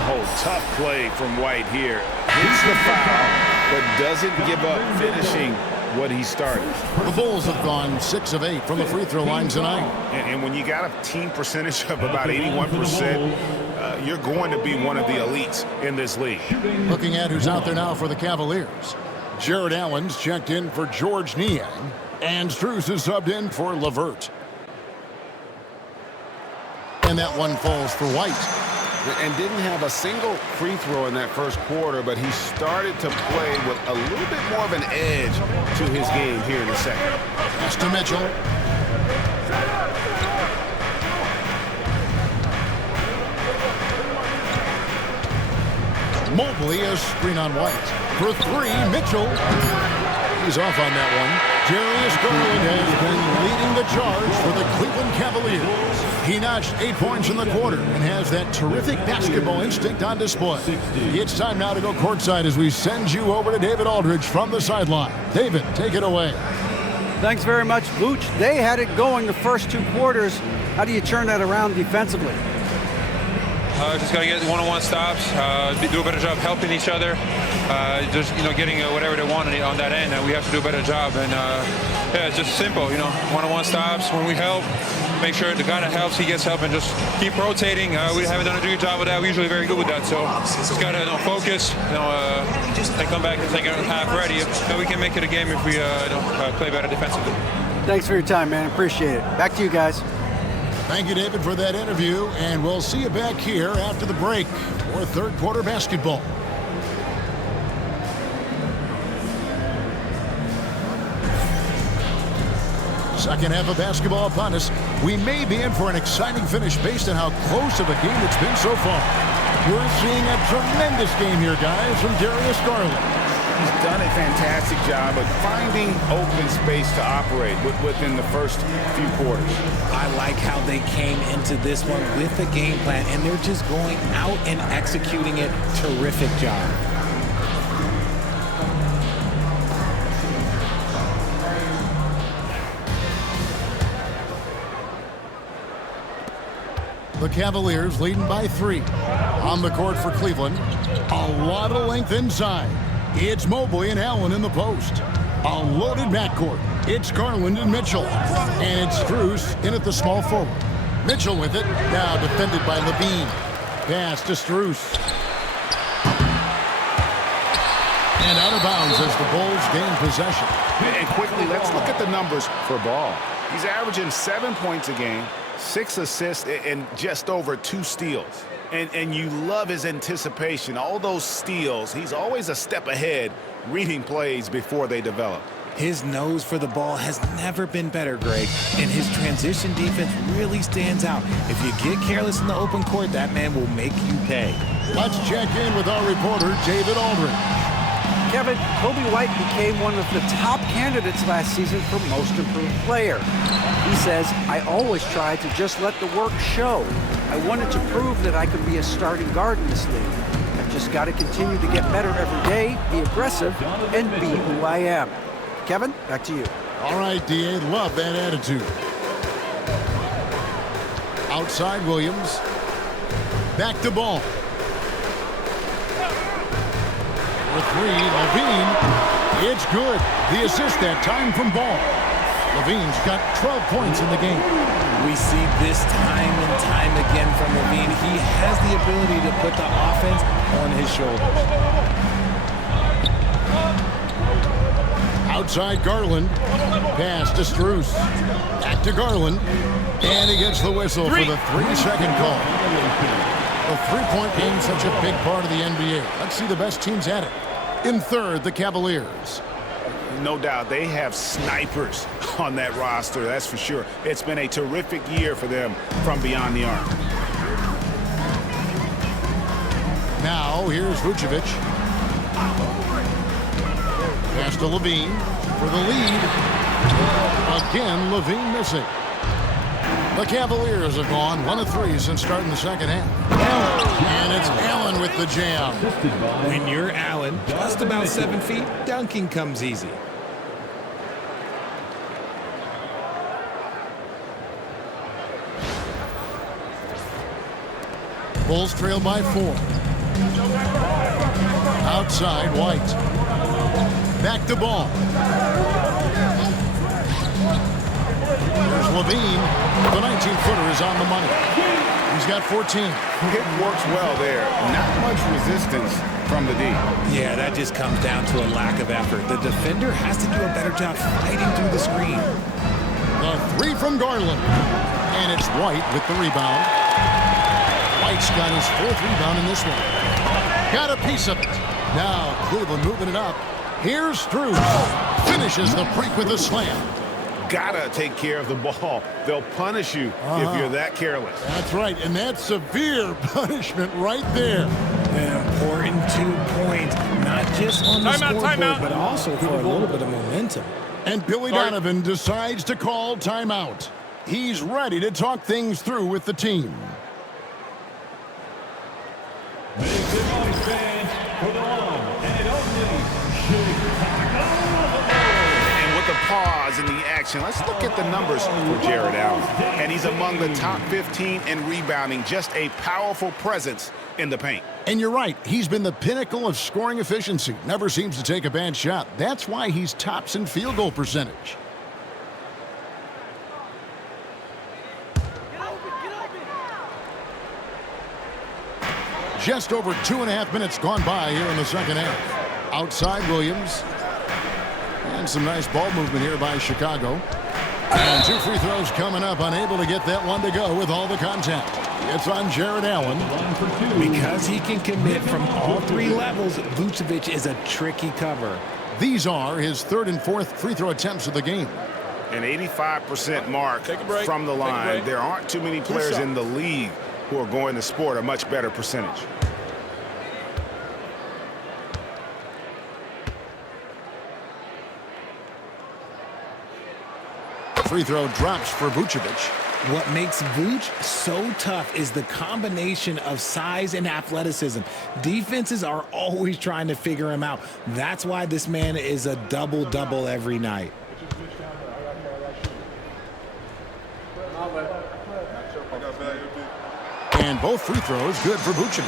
Oh, tough play from White here. Hits the foul, but doesn't give up finishing what he started. The Bulls have gone 6 of 8 from the free throw line tonight. And when you got a team percentage of about 81%, you're going to be one of the elites in this league. Looking at who's out there now for the Cavaliers. Jared Allen's checked in for George Niang. And Strus is subbed in for LeVert. And that one falls for White. And didn't have a single free throw in that first quarter, but he started to play with a little bit more of an edge to his game here in the second. Pass to Mitchell. Mobley a screen on White. For 3, Mitchell. He's off on that one. Darius Garland has been leading the charge for the Cleveland Cavaliers. He notched 8 points in the quarter and has that terrific basketball instinct on display. It's time now to go courtside as we send you over to David Aldridge from the sideline. David, take it away. Thanks very much, Vooch. They had it going the first 2 quarters. How do you turn that around defensively? Just got to get one-on-one stops, do a better job helping each other, just, getting whatever they want on that end. We have to do a better job. And, yeah, it's just simple, one-on-one stops. When we help, make sure the guy that helps, he gets help, and just keep rotating. We haven't done a good job with that. We're usually very good with that. So just got to focus, and come back and second half ready. We can make it a game if we play better defensively. Thanks for your time, man. Appreciate it. Back to you guys. Thank you, David, for that interview, and we'll see you back here after the break for third quarter basketball. Second half of basketball upon us. We may be in for an exciting finish based on how close of a game it's been so far. We're seeing a tremendous game here, guys, from Darius Garland. He's done a fantastic job of finding open space to operate within the first few quarters. I like how they came into this one with a game plan, and they're just going out and executing it. Terrific job. The Cavaliers leading by 3. On the court for Cleveland. A lot of length inside. It's Mobley and Allen in the post. A loaded backcourt. It's Garland and Mitchell. And it's Strus in at the small forward. Mitchell with it. Now defended by Levine. Pass to Strus. And out of bounds as the Bulls gain possession. And quickly, let's look at the numbers for Ball. He's averaging 7 points a game, 6 assists, and just over 2 steals. And you love his anticipation. All those steals, he's always a step ahead, reading plays before they develop. His nose for the ball has never been better, Greg, and his transition defense really stands out. If you get careless in the open court, that man will make you pay. Let's check in with our reporter, David Aldridge. Kevin, Kobe White became one of the top candidates last season for Most Improved Player. He says, I always tried to just let the work show. I wanted to prove that I could be a starting guard in this league. I've just got to continue to get better every day, be aggressive, and be who I am. Kevin, back to you. All right, D.A., love that attitude. Outside Williams. Back to Ball. For 3, Levine. It's good. The assist that time from Ball. Levine's got 12 points in the game. We see this time and time again from Levine. He has the ability to put the offense on his shoulders. Outside Garland. Pass to Strus. Back to Garland. And he gets the whistle for the 3-second call. The three-point game, such a big part of the NBA. Let's see the best teams at it. In third, the Cavaliers. No doubt they have snipers on that roster, that's for sure. It's been a terrific year for them from beyond the arc. Now, here's Vucevic. Pass to Levine for the lead. Again, Levine missing. The Cavaliers have gone 1 of 3 since starting the second half. And it's Allen with the jam. When you're Allen, just about 7 feet, dunking comes easy. Bulls trail by 4. Outside, White. Back to Ball. There's Levine. The 19-footer is on the money. He's got 14. It works well there. Not much resistance from the D. Yeah, that just comes down to a lack of effort. The defender has to do a better job fighting through the screen. The 3 from Garland. And it's White with the rebound. White's got his 4th rebound in this one. Got a piece of it. Now Cleveland moving it up. Here's Strus. Finishes the break with a slam. Gotta take care of the ball. They'll punish you if you're that careless. That's right, and that's severe punishment right there. An important 2 points, not just on the scoreboard, but also for a little bit of momentum. And Billy Donovan decides to call timeout. He's ready to talk things through with the team. Make some noise, fans, for the one and only Chicago. And with the pause in the action, let's look at the numbers for Jared Allen. And he's among the top 15 in rebounding, just a powerful presence in the paint. And you're right, he's been the pinnacle of scoring efficiency. Never seems to take a bad shot. That's why he's tops in field goal percentage. Just over 2.5 minutes gone by here in the second half. Outside Williams. And some nice ball movement here by Chicago. And 2 free throws coming up. Unable to get that one to go with all the contact. It's on Jared Allen. Because he can commit from all 3 levels, Vucevic is a tricky cover. These are his 3rd and 4th free throw attempts of the game. An 85% mark from the line. There aren't too many players in the league who are going to sport a much better percentage. Free throw drops for Vucevic. What makes Vuce so tough is the combination of size and athleticism. Defenses are always trying to figure him out. That's why this man is a double-double every night. And both free throws good for Vucevic.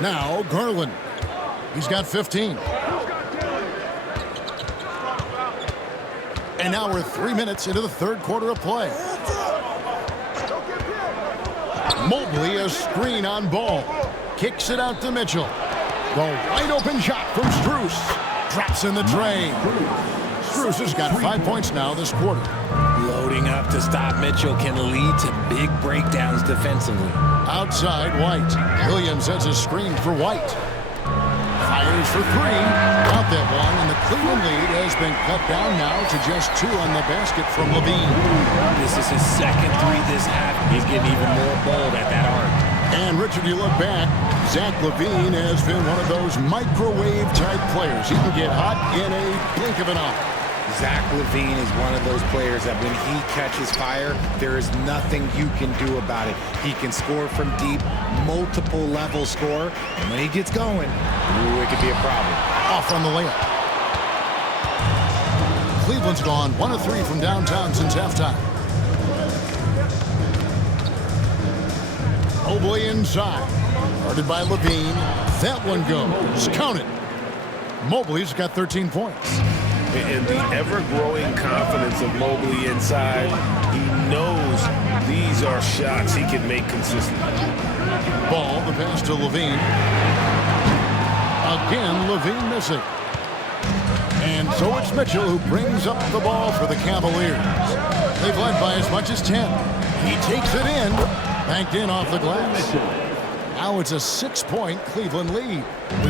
Now Garland. He's got 15. And now we're 3 minutes into the third quarter of play. Mobley, a screen on Ball. Kicks it out to Mitchell. The wide open shot from Strus. Drops in the tray. Strus has got 5 points now this quarter. Loading up to stop Mitchell can lead to big breakdowns defensively. Outside, White. Williams has a screen for White. Fires for three. Got that one, and the Cleveland lead has been cut down now to just 2 on the basket from Levine. This is his second 3 this half. He's getting even more bold at that arc. And Richard, you look back, Zach LaVine has been one of those microwave-type players. He can get hot in a blink of an eye. Zach LaVine is one of those players that when he catches fire, there is nothing you can do about it. He can score from deep, multiple level score, and when he gets going, ooh, it could be a problem. Off on the layup. Cleveland's gone 1 of 3 from downtown since halftime. Mobley inside. Guarded by Levine. That one goes. Count it. Mobley's got 13 points. And the ever-growing confidence of Mobley inside, he knows these are shots he can make consistently. Ball, the pass to Levine. Again, Levine missing. And so it's Mitchell who brings up the ball for the Cavaliers. They've led by as much as 10. He takes it in. Banked in off the glass. Now it's a 6-point Cleveland lead.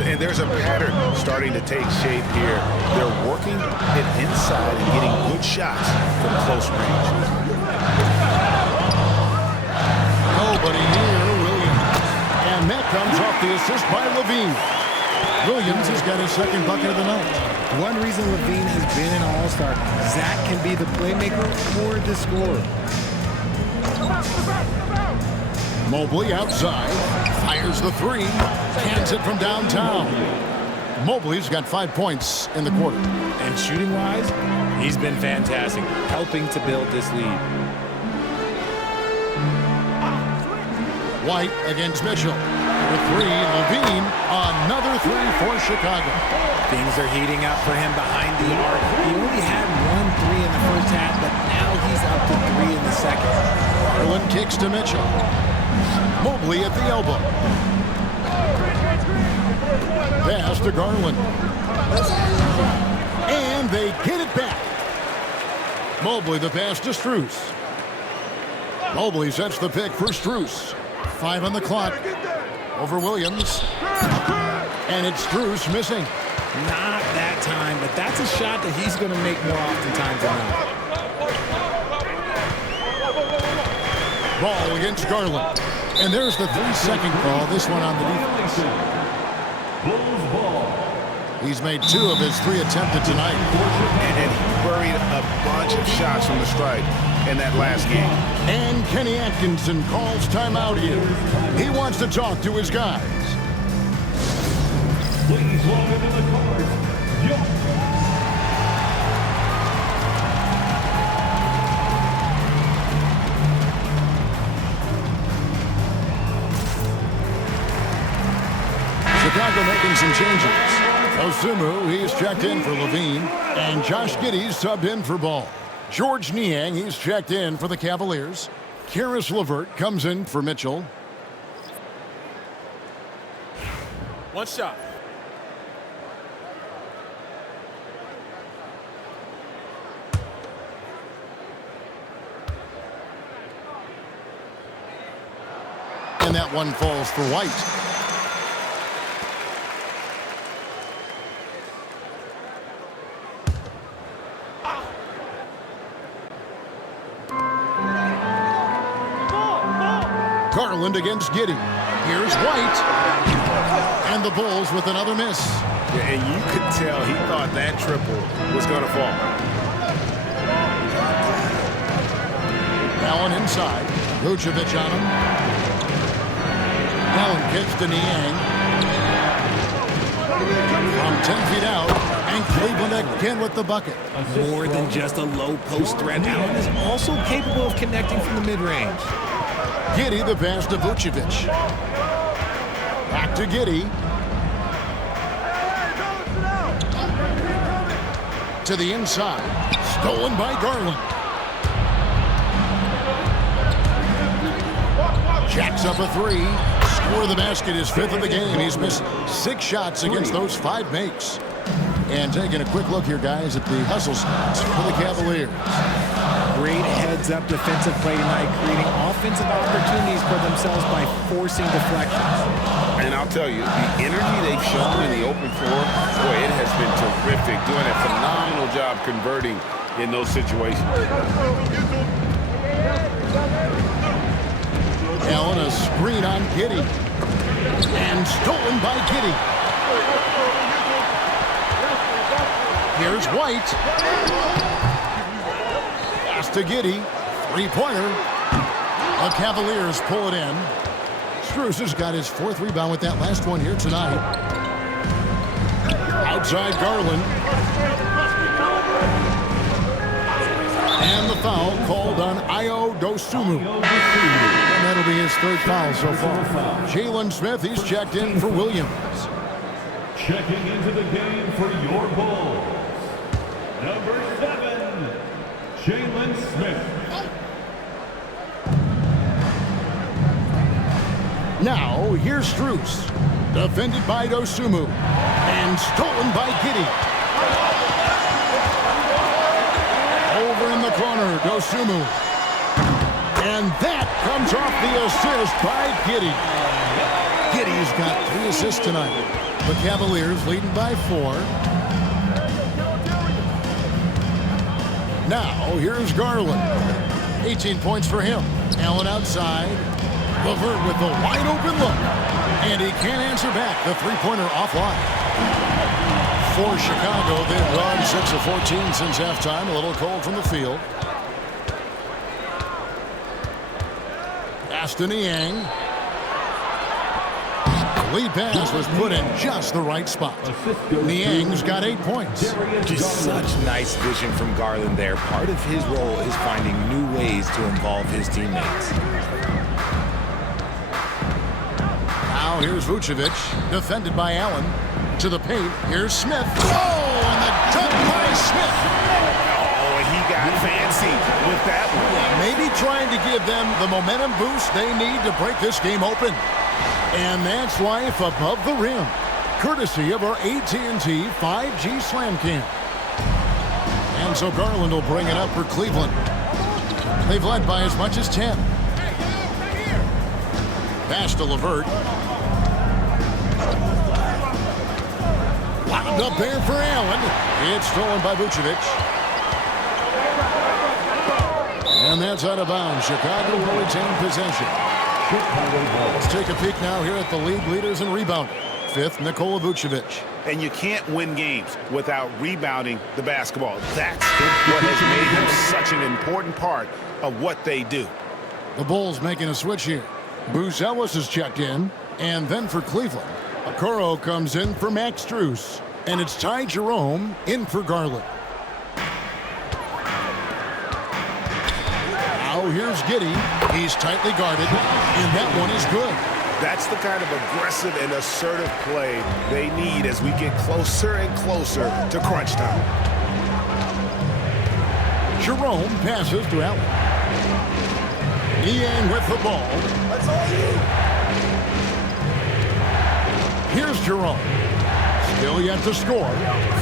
And there's a pattern starting to take shape here. They're working it inside and getting good shots from close range. Nobody near Williams. And that comes off the assist by Levine. Williams has got his second bucket of the night. One reason Levine has been an all-star, Zach can be the playmaker or the scorer. Mobley outside, fires the 3, cans it from downtown. Mobley's got 5 points in the quarter. And shooting-wise, he's been fantastic, helping to build this lead. White against Mitchell. The 3, Levine, another 3 for Chicago. Things are heating up for him behind the arc. He only had 1 3 in the first half, but now he's up to 3 in the second. Garland kicks to Mitchell. Mobley at the elbow. Pass to Garland. And they get it back. Mobley the pass to Strus. Mobley sets the pick for Strus. 5 on the clock. Over Williams. And it's Strus missing. Not that time, but that's a shot that he's going to make more oftentimes than not. Ball against Garland. And there's the 3-second call. This one on the defense. He's made 2 of his 3 attempted tonight. And he buried a bunch of shots from the stripe in that last game. And Kenny Atkinson calls timeout here. He wants to talk to his guys. Please welcome to the court, Chicago making some changes. Osumu, he's checked in for Levine. And Josh Giddey's subbed in for Ball. George Niang, he's checked in for the Cavaliers. Karis LeVert comes in for Mitchell. 1 shot. And that one falls for White. Garland against Giddey. Here's White. And the Bulls with another miss. Yeah, and you could tell he thought that triple was going to fall. Allen inside. Vucevic on him. Allen kicks to Niang. From 10 feet out. And Cleveland again with the bucket. More than just a low post threat, Allen is also capable of connecting from the mid-range. Giddey the pass to Vucevic. Back to Giddey. To the inside. stolen by Garland. Jacks up a three. Score of the basket is 5th of the game. He's missed 6 shots against those 5 makes. And taking a quick look here, guys, at the hustles for the Cavaliers. Great heads-up defensive play tonight, creating offensive opportunities for themselves by forcing deflections. And I'll tell you, the energy they've shown in the open floor, boy, it has been terrific. Doing a phenomenal job converting in those situations. Allen, a screen on Giddey. And stolen by Giddey. Here's White. Pass to Giddey. 3-pointer. The Cavaliers pull it in. Strus has got his 4th rebound with that last one here tonight. Outside Garland. And the foul called on Ayo Dosunmu. And that'll be his 3rd foul so far. Jalen Smith, he's checked in for Williams. Checking into the game for your Bulls, number 7, Jalen Smith. Now, here's Strus. Defended by Dosunmu. And stolen by Giddey. Over in the corner, Dosunmu. And that comes off the assist by Giddey. Giddey's got 3 assists tonight. The Cavaliers leading by 4. Now, here's Garland. 18 points for him. Allen outside. LeVert with the wide open look. And he can't answer back. The 3-pointer offline. For Chicago, they've gone 6 of 14 since halftime. A little cold from the field. Aston Niang. Lead pass was put in just the right spot. Niang's got 8 points. Just such nice vision from Garland there. Part of his role is finding new ways to involve his teammates. Now here's Vucevic, defended by Allen. To the paint, here's Smith. Oh, and the dunk by Smith. Oh, he got fancy with that one. Yeah, maybe trying to give them the momentum boost they need to break this game open. And that's life above the rim, courtesy of our AT&T 5G Slam Cam. And so Garland will bring it up for Cleveland. They've led by as much as 10. Pass to LeVert. Wound up there for Allen. It's stolen by Vucevic. And that's out of bounds. Chicago will retain possession. Let's take a peek now here at the league leaders in rebounding. 5th, Nikola Vucevic. And you can't win games without rebounding the basketball. That's what has made him such an important part of what they do. The Bulls making a switch here. Bruce Ellis is checked in. And then for Cleveland, Okoro comes in for Max Strus. And it's Ty Jerome in for Garland. Now here's Giddey. He's tightly guarded, and that one is good. That's the kind of aggressive and assertive play they need as we get closer and closer to crunch time. Jerome passes to Allen. Niang with the ball. That's all you. Here's Jerome. Still yet to score.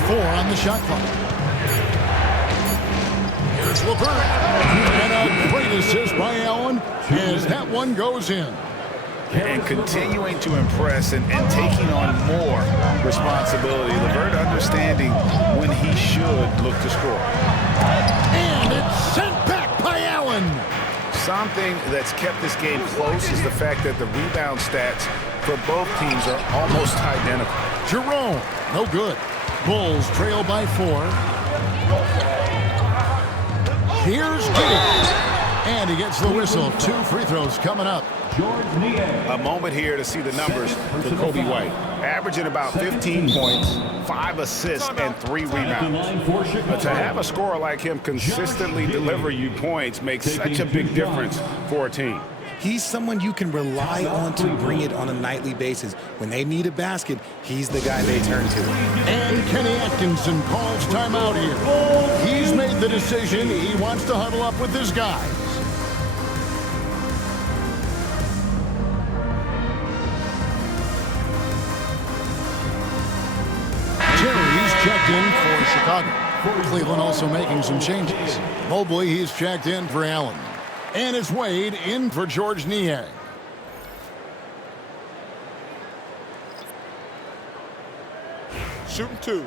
4 on the shot clock. Here's LeVert. And a great assist by Allen as that one goes in. And continuing to impress and taking on more responsibility. LeVert understanding when he should look to score. And it's sent back by Allen. Something that's kept this game close is the fact that the rebound stats for both teams are almost identical. Jerome, no good. Bulls trail by 4. Here's Giddey. And he gets the whistle. 2 free throws coming up. A moment here to see the numbers for Kobe White. Averaging about 15 points, 5 assists, and 3 rebounds. But to have a scorer like him consistently deliver you points makes such a big difference for a team. He's someone you can rely on to bring it on a nightly basis. When they need a basket, he's the guy they turn to. And Kenny Atkinson calls timeout here. He's made the decision. He wants to huddle up with his guys. Terry's checked in for Chicago. Cleveland also making some changes. Mobley, he's checked in for Allen. And it's Wade in for George Niang. Shooting 2.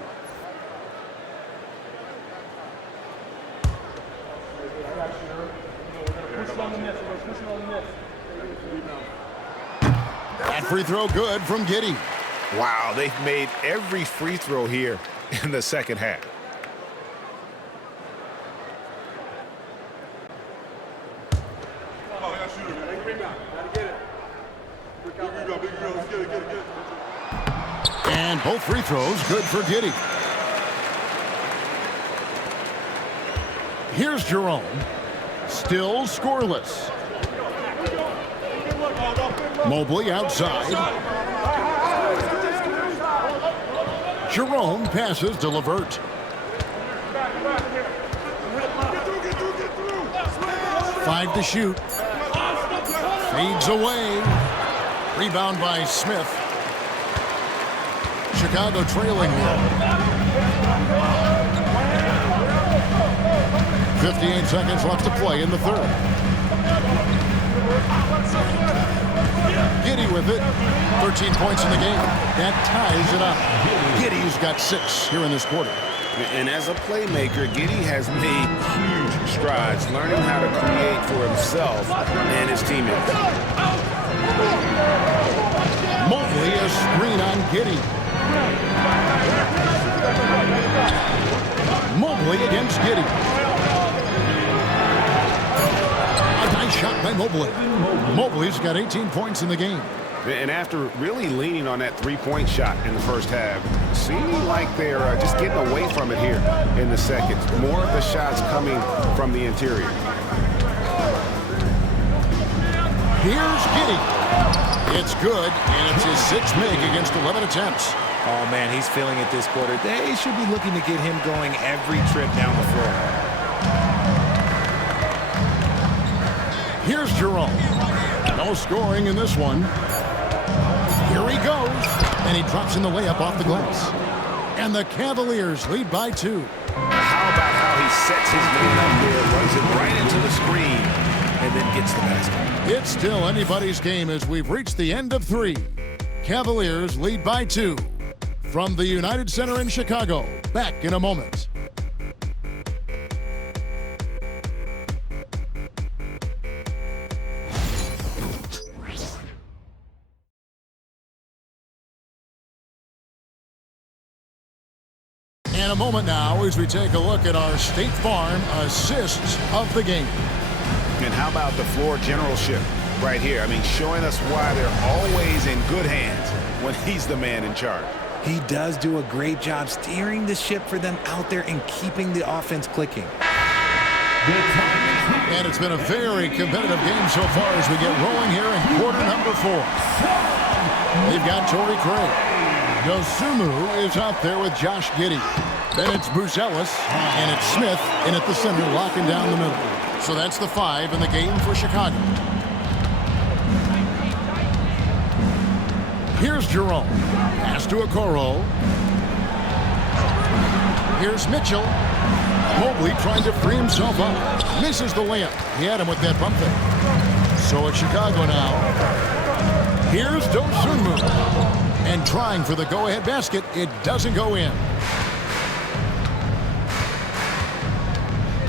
That free throw good from Giddey. Wow, they've made every free throw here in the second half. And both free throws good for Giddey. Here's Jerome. Still scoreless. Mobley outside. Jerome passes to LeVert. Five to shoot. Fades away. Rebound by Smith. Chicago trailing here. 58 seconds left to play in the third. Giddey with it. 13 points in the game. That ties it up. Giddey's got 6 here in this quarter. And as a playmaker, Giddey has made huge strides learning how to create for himself and his teammates. Mobley, a screen on Giddey. Mobley against Giddey. A nice shot by Mobley. Mobley's got 18 points in the game. And after really leaning on that three-point shot in the first half, seeming like they're just getting away from it here in the second. More of the shots coming from the interior. Here's Giddey. It's good, and it's his 6th make against 11 attempts. Oh, man, he's feeling it this quarter. They should be looking to get him going every trip down the floor. Here's Jerome. No scoring in this one. Here he goes, and he drops in the layup off the glass. And the Cavaliers lead by 2. How about how he sets his man up there, runs it right into the screen, And then gets the basket. It's still anybody's game as we've reached the end of 3. Cavaliers lead by 2. From the United Center in Chicago, back in a moment. In a moment now as we take a look at our State Farm assists of the game. And how about the floor generalship right here? I mean, showing us why they're always in good hands when he's the man in charge. He does do a great job steering the ship for them out there and keeping the offense clicking. And it's been a very competitive game so far as we get rolling here in quarter number 4. They've got Torrey Craig. Dosunmu is out there with Josh Giddey. Then it's Buzelis, and it's Smith in at the center, locking down the middle. So that's the 5 in the game for Chicago. Here's Jerome. Pass to Okoro. Here's Mitchell. Mobley trying to free himself up. Misses the layup. He had him with that bump fake. So it's Chicago now. Here's Dosunmu. And trying for the go-ahead basket. It doesn't go in.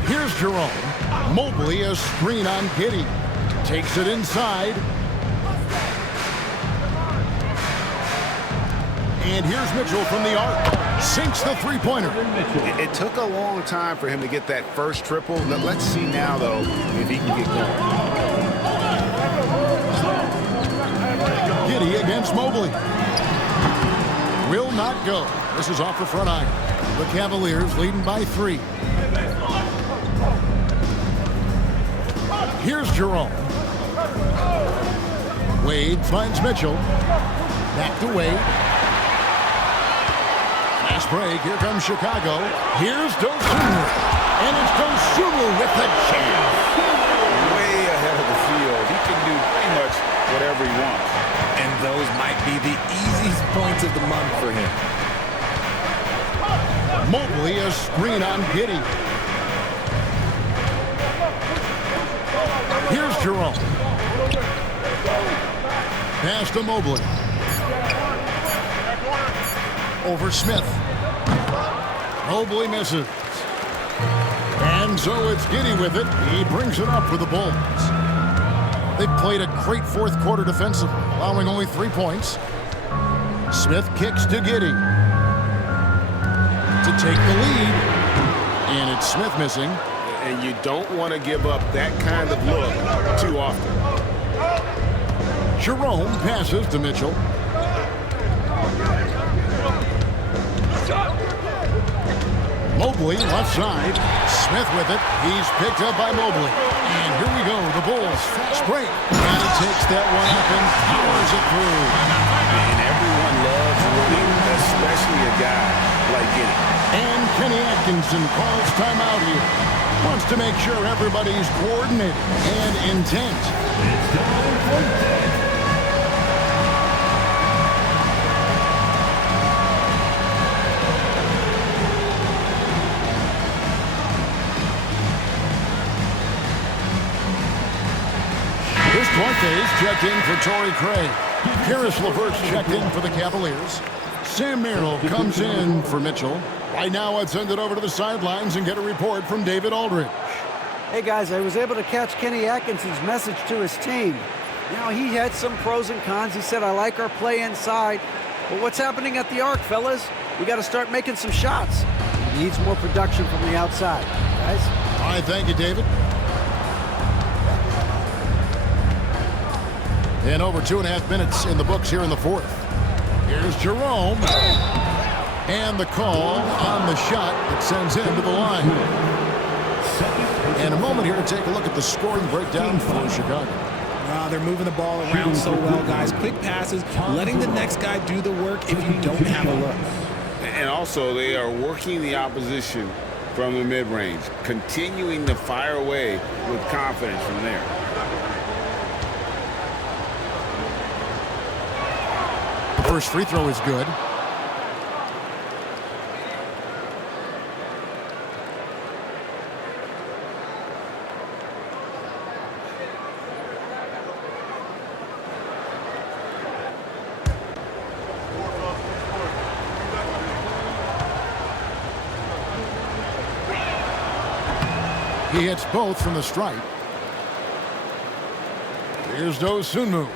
Here's Jerome. Mobley, a screen on Giddey. Takes it inside. And here's Mitchell from the arc. Sinks the three-pointer. It took a long time for him to get that first triple. Let's see now, though, if he can get going. Giddey against Mobley. Will not go. This is off the front iron. The Cavaliers leading by 3. Here's Jerome. Wade finds Mitchell. Back to Wade. Fast break. Here comes Chicago. Here's Dosunmu. And it's Dosunmu with the jam. Way ahead of the field. He can do pretty much whatever he wants. And those might be the easiest points of the month for him. Mobley a screen on Giddey. Here's Jerome. Pass to Mobley. Over Smith. Mobley misses. And so it's Giddey with it. He brings it up for the Bulls. They've played a great fourth quarter defensively, allowing only 3 points. Smith kicks to Giddey to take the lead. And it's Smith missing. And you don't want to give up that kind of look too often. Jerome passes to Mitchell. Mobley left side. Smith with it. He's picked up by Mobley. And here we go. The Bulls fast break. And he takes that one up and powers it through. And everyone loves winning, especially a guy like Giddey. And Kenny Atkinson calls timeout here. Wants to make sure everybody's coordinated and intent. It's time for 10. Fuentes checked in for Torrey Craig. Karis LeVert's checked in for the Cavaliers. Sam Merrill comes in for Mitchell. Right now, let's send it over to the sidelines and get a report from David Aldridge. Hey, guys, I was able to catch Kenny Atkinson's message to his team. You know, he had some pros and cons. He said, I like our play inside. But what's happening at the arc, fellas? We got to start making some shots. He needs more production from the outside. Guys? All right, thank you, David. And over 2.5 minutes in the books here in the fourth. Here's Jerome. And the call on the shot that sends him to the line. And a moment here to take a look at the scoring breakdown for Chicago. They're moving the ball around so well, guys. Quick passes, letting the next guy do the work if you don't have a look. And also, they are working the opposition from the mid-range, continuing to fire away with confidence from there. The first free throw is good. He hits both from the stripe. Here's Dosunmu.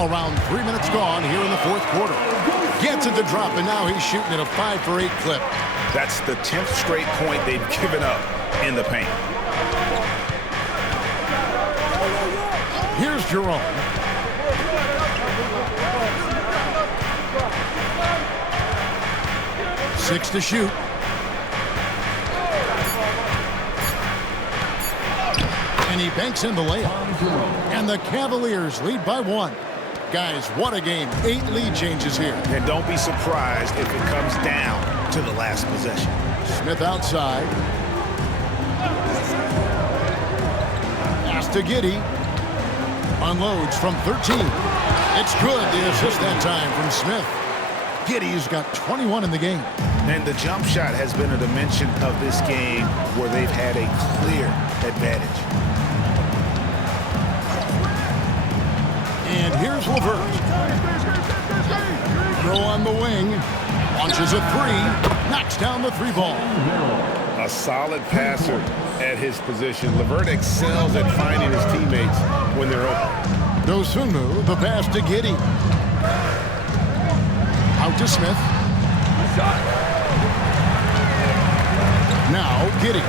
Around 3 minutes gone here in the fourth quarter. Gets it to drop, and now he's shooting at a 5 for 8 clip. That's the 10th straight point they've given up in the paint. Here's Jerome. Six to shoot. And he banks in the layup. And the Cavaliers lead by 1. Guys, what a game. 8 lead changes here. And don't be surprised if it comes down to the last possession. Smith outside. Pass to Giddey. Unloads from 13. It's good. The assist that time from Smith. Giddey's got 21 in the game. And the jump shot has been a dimension of this game where they've had a clear advantage. And here's LeVert. Throw on the wing. Launches a 3. Knocks down the 3 ball. A solid passer at his position. LeVert excels at finding his teammates when they're open. Dosunmu, the pass to Giddey. Out to Smith. Now Giddey.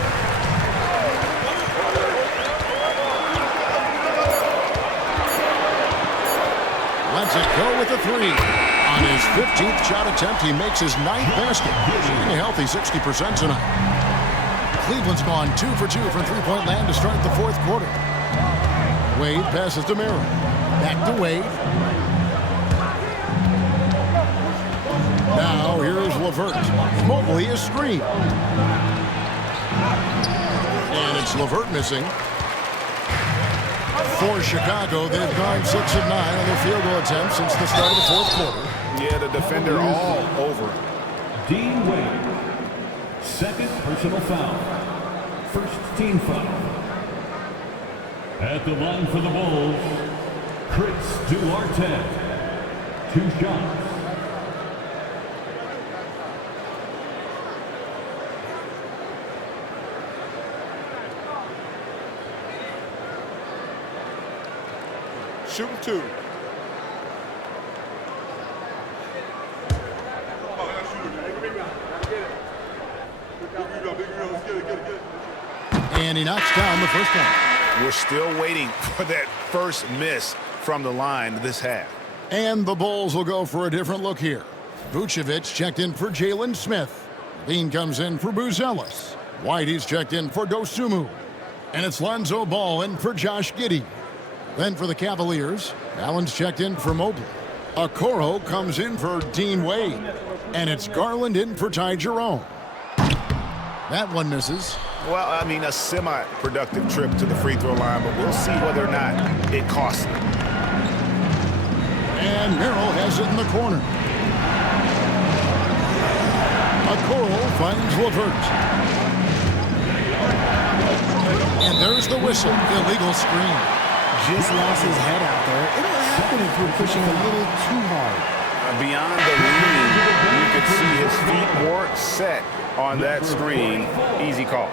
Lets it go with a 3. On his 15th shot attempt, he makes his 9th basket. Shooting a healthy 60% tonight. Cleveland's gone 2 for 2 from three-point land to start the fourth quarter. Wade passes to Merrill. Back to Wade. Now here's LeVert. Mobley is screen. And it's LeVert missing. For Chicago, they've gone 6 of 9 on their field goal attempts since the start of the fourth quarter. Yeah, the defender all over. Dean Wade. Second personal foul. First team foul. At the line for the Bulls, Chris Duarte. 2 shots. Shooting 2. And he knocks down the first one. We're still waiting for that first miss from the line this half. And the Bulls will go for a different look here. Vucevic checked in for Jalen Smith. Bean comes in for Buzelis. Whitey's checked in for Dosunmu. And it's Lonzo Ball in for Josh Giddey. Then for the Cavaliers, Allen's checked in for Mobley. Okoro comes in for Dean Wade. And it's Garland in for Ty Jerome. That one misses. Well, I mean, a semi-productive trip to the free throw line, but we'll see whether or not it costs him. And Merrill has it in the corner. Okoro finds LeVert. And there's the whistle. Illegal screen. Just lost his head out there. It'll happen if we're pushing a little too hard. Beyond the lead, you could see his feet weren't set on that screen. Easy call.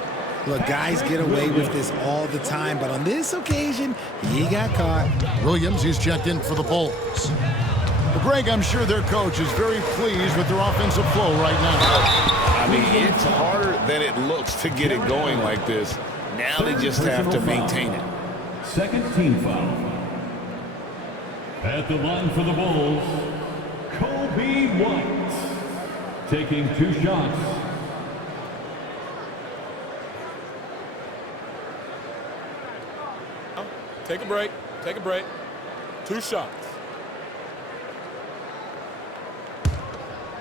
Look, guys get away with this all the time, but on this occasion, he got caught. Williams, he's checked in for the Bulls. Well, Greg, I'm sure their coach is very pleased with their offensive flow right now. I mean, it's harder than it looks to get it going like this. Now they just have to maintain it. Second team foul. At the line for the Bulls, Kobe White. Taking 2 shots. Take a break. Take a break. 2 shots.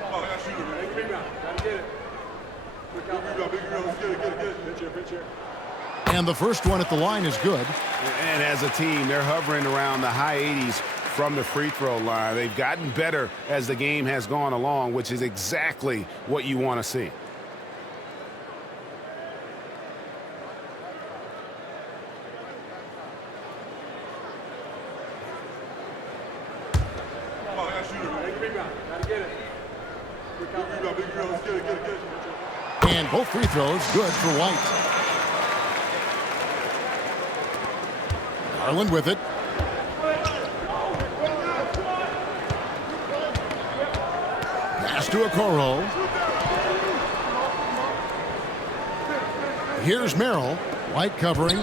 Oh, I got shooter, man. Big rebound. Gotta get it. Big rebound. Big rebound. Let's get it. Get it. Get it. Pitch here. Pitch here. And the first one at the line is good. And as a team, they're hovering around the high 80s from the free throw line. They've gotten better as the game has gone along, which is exactly what you want to see. And both free throws good for White. Garland with it. Pass to Okoro. Here's Merrill. White covering.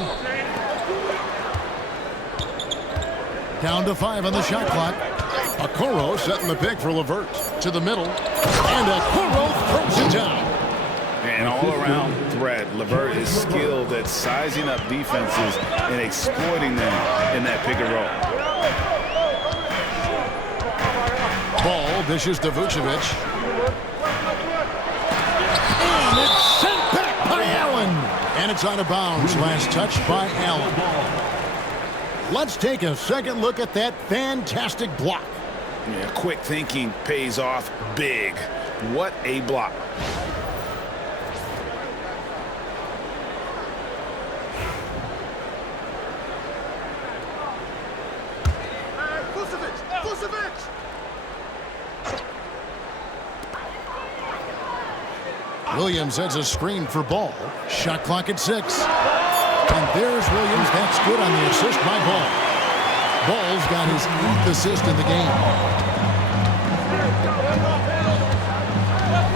Down to 5 on the shot clock. Okoro setting the pick for LeVert. To the middle. And Okoro throws it down. And all-around threat. LeVert is skilled at sizing up defenses and exploiting them in that pick and roll. Ball dishes to Vucevic. And it's sent back by Allen. And it's out of bounds. Last touch by Allen. Let's take a second look at that fantastic block. Yeah, quick thinking pays off big. What a block. Williams has a screen for Ball. Shot clock at 6. And there's Williams. That's good on the assist by Ball. Ball's got his 8th assist in the game.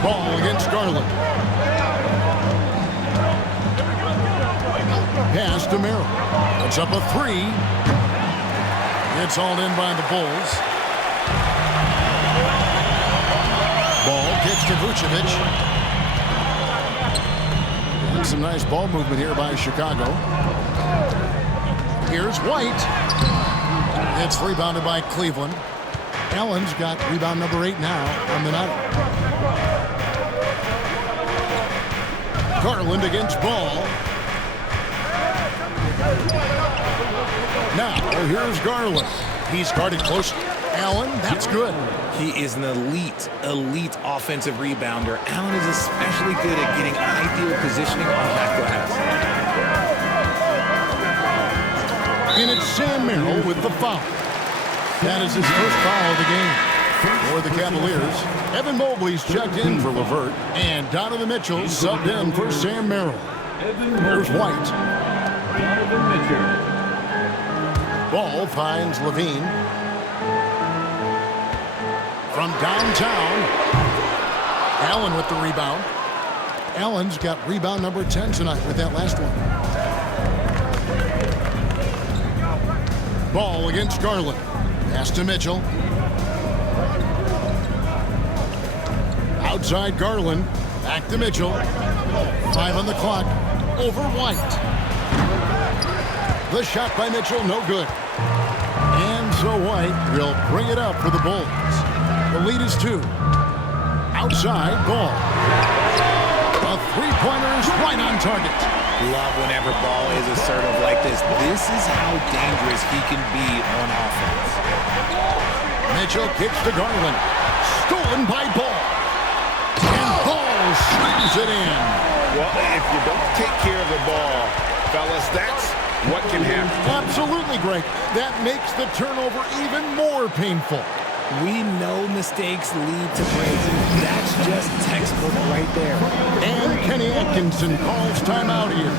Ball against Garland. Pass to Merrill. It's up a 3. It's all in by the Bulls. Ball gets to Vucevic. And some nice ball movement here by Chicago. Here's White. It's rebounded by Cleveland. Allen's got rebound number 8 now on the night. Garland against Ball. Now, here's Garland. He's guarded close. Allen, that's good. He is an elite offensive rebounder. Allen is especially good at getting ideal positioning on that glass. And it's Sam Merrill with the foul. That is his first foul of the game. For the Cavaliers, Evan Mobley's checked in for LeVert, and Donovan Mitchell subbed in for Sam Merrill. Here's White. Donovan Mitchell. Ball finds Levine. From downtown, Allen with the rebound. Allen's got rebound number 10 tonight with that last one. Ball against Garland. Pass to Mitchell. Outside Garland. Back to Mitchell. 5 on the clock. Over White. The shot by Mitchell, no good. And so White will bring it up for the Bulls. The lead is 2. Outside, Ball. A three-pointer is right on target. Love whenever Ball is assertive like this. This is how dangerous he can be on offense. Mitchell kicks to Garland. Stolen by Ball. And Ball slams it in. Well, if you don't take care of the ball, fellas, that's what can happen. Absolutely, Greg. That makes the turnover even more painful. We know mistakes lead to breaks. That's just textbook right there. And Kenny Atkinson calls timeout here.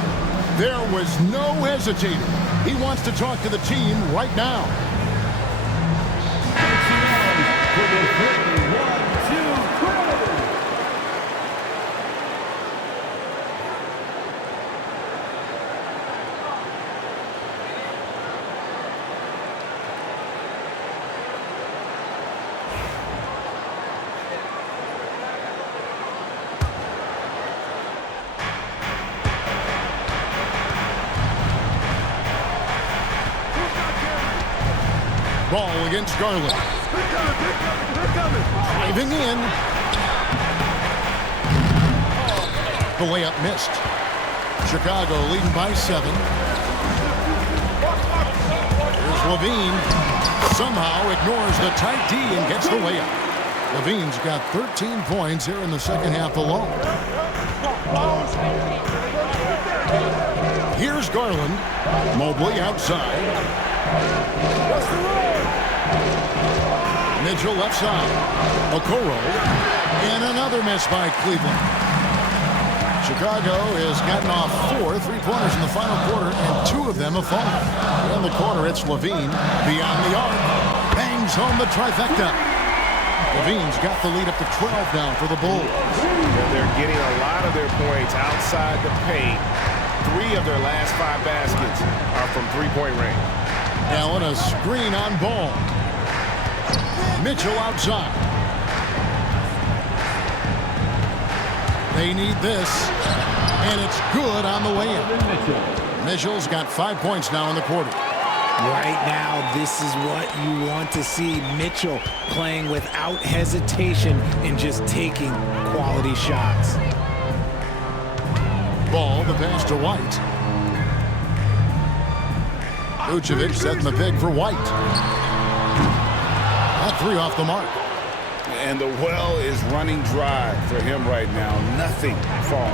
There was no hesitating. He wants to talk to the team right now. Ball against Garland. Driving in. The layup missed. Chicago leading by 7. Here's Levine. Somehow ignores the tight D and gets the layup. Levine's got 13 points here in the second half alone. Here's Garland. Mobley outside. Mitchell left side. Okoro. And another miss by Cleveland. Chicago has gotten off 4 3-pointers in the final quarter, and 2 of them have fallen. In the corner, it's Levine. Beyond the arc. Bangs home the trifecta. Levine's got the lead up to 12 now for the Bulls. They're getting a lot of their points outside the paint. 3 of their last 5 baskets are from three-point range. Allen, a screen on Ball. Mitchell outside. They need this, and it's good on the way in. Mitchell's got 5 points now in the quarter. Right now, this is what you want to see. Mitchell playing without hesitation and just taking quality shots. Ball, the pass to White. Vucevic setting the pick for White. That 3 off the mark. And the well is running dry for him right now. Nothing falling.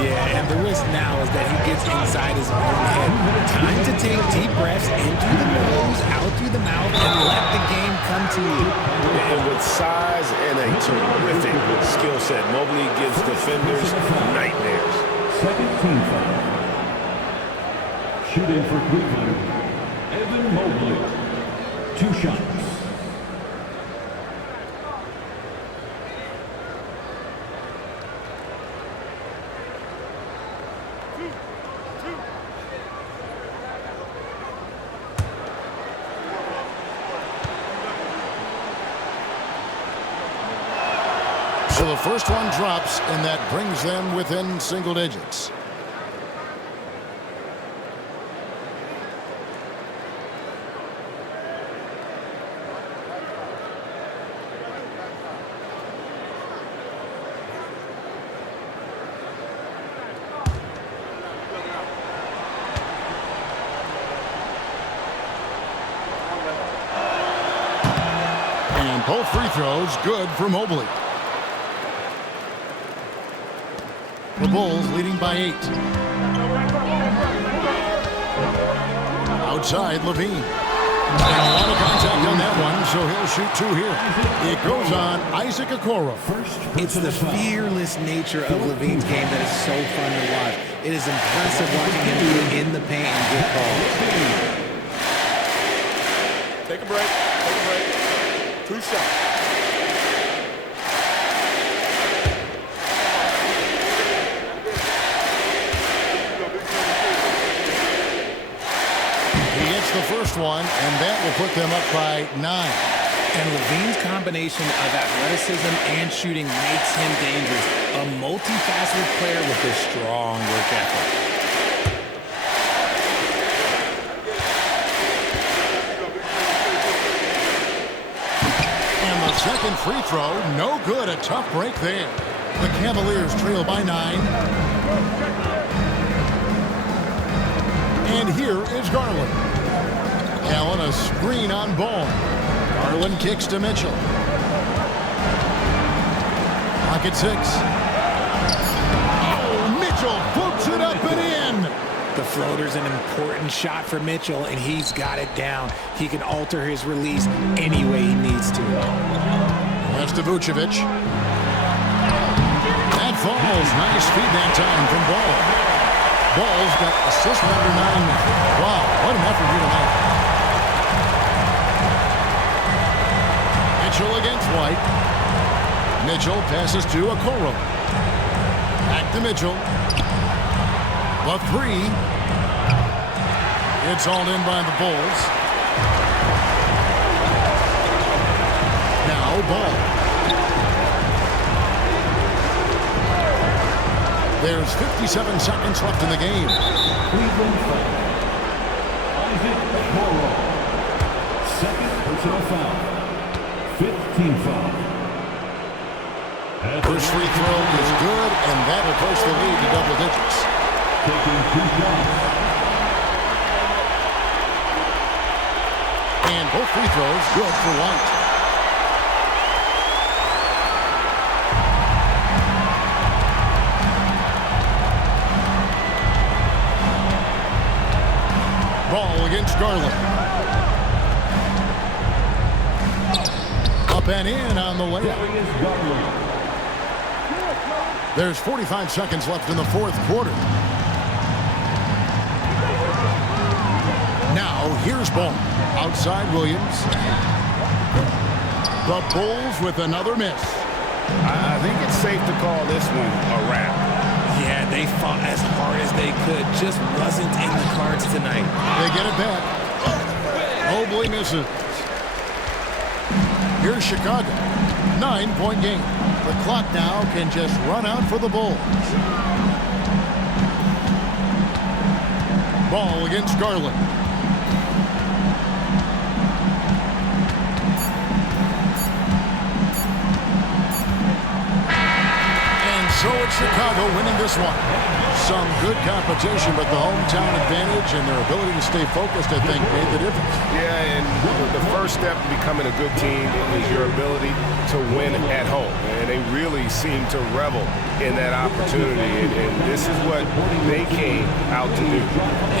Yeah, and the risk now is that he gets inside his own head. Time to take deep breaths in through the nose, out through the mouth, and let the game come to you. And with size and a terrific skill set, Mobley gives defenders nightmares. Second team foul. Shooting for Cleveland, Evan Mobley. 2 shots. So the first one drops, and that brings them within single digits. And both free throws good for Mobley. The Bulls leading by 8. Outside, Levine. And a lot of contact on that one, so he'll shoot 2 here. It goes on Isaac Okoro. It's the fearless nature of Levine's game that is so fun to watch. It is impressive watching him be in the paint and get calls. Take a break. Take a break. 2 shots. The first one, and that will put them up by 9. And Levine's combination of athleticism and shooting makes him dangerous. A multifaceted player with a strong work ethic. And the second free throw, no good. A tough break there. The Cavaliers trail by 9. And here is Garland. Allen, a screen on Ball. Garland kicks to Mitchell. Pocket 6. Oh, Mitchell puts it up and in. The floater's an important shot for Mitchell, and he's got it down. He can alter his release any way he needs to. That's to Vucevic. That falls. Nice feed that time from Ball. Ball's got assist number 9. Wow, what an effort here tonight. Mitchell against White. Mitchell passes to Okoro. Back to Mitchell. The 3. It's all in by the Bulls. Now Ball. There's 57 seconds left in the game. Cleveland foul. Isaac Okoro. Second personal foul. 15 foul. First free throw is good, and that will push the lead to double digits. Taking 2 shots. And both free throws good for White. Ball against Garland. Up and in on the layup. There's 45 seconds left in the fourth quarter. Now here's Ball. Outside Williams. The Bulls with another miss. I think it's safe to call this one a wrap. Yeah, they fought as hard as they could. Just wasn't in the cards tonight. They get it back. Mobley misses. Here's Chicago. 9-point game. The clock now can just run out for the Bulls. Ball against Garland. And so it's Chicago winning this one. Some good competition, but the hometown advantage and their ability to stay focused, I think, made the difference. Yeah, and the first step to becoming a good team is your ability to win at home. And they really seem to revel in that opportunity, and this is what they came out to do.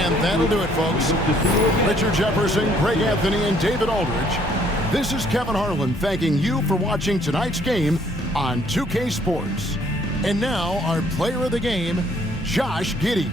And that'll do it, folks. Richard Jefferson, Greg Anthony, and David Aldridge. This is Kevin Harlan thanking you for watching tonight's game on 2K Sports. And now our player of the game, Josh Giddey.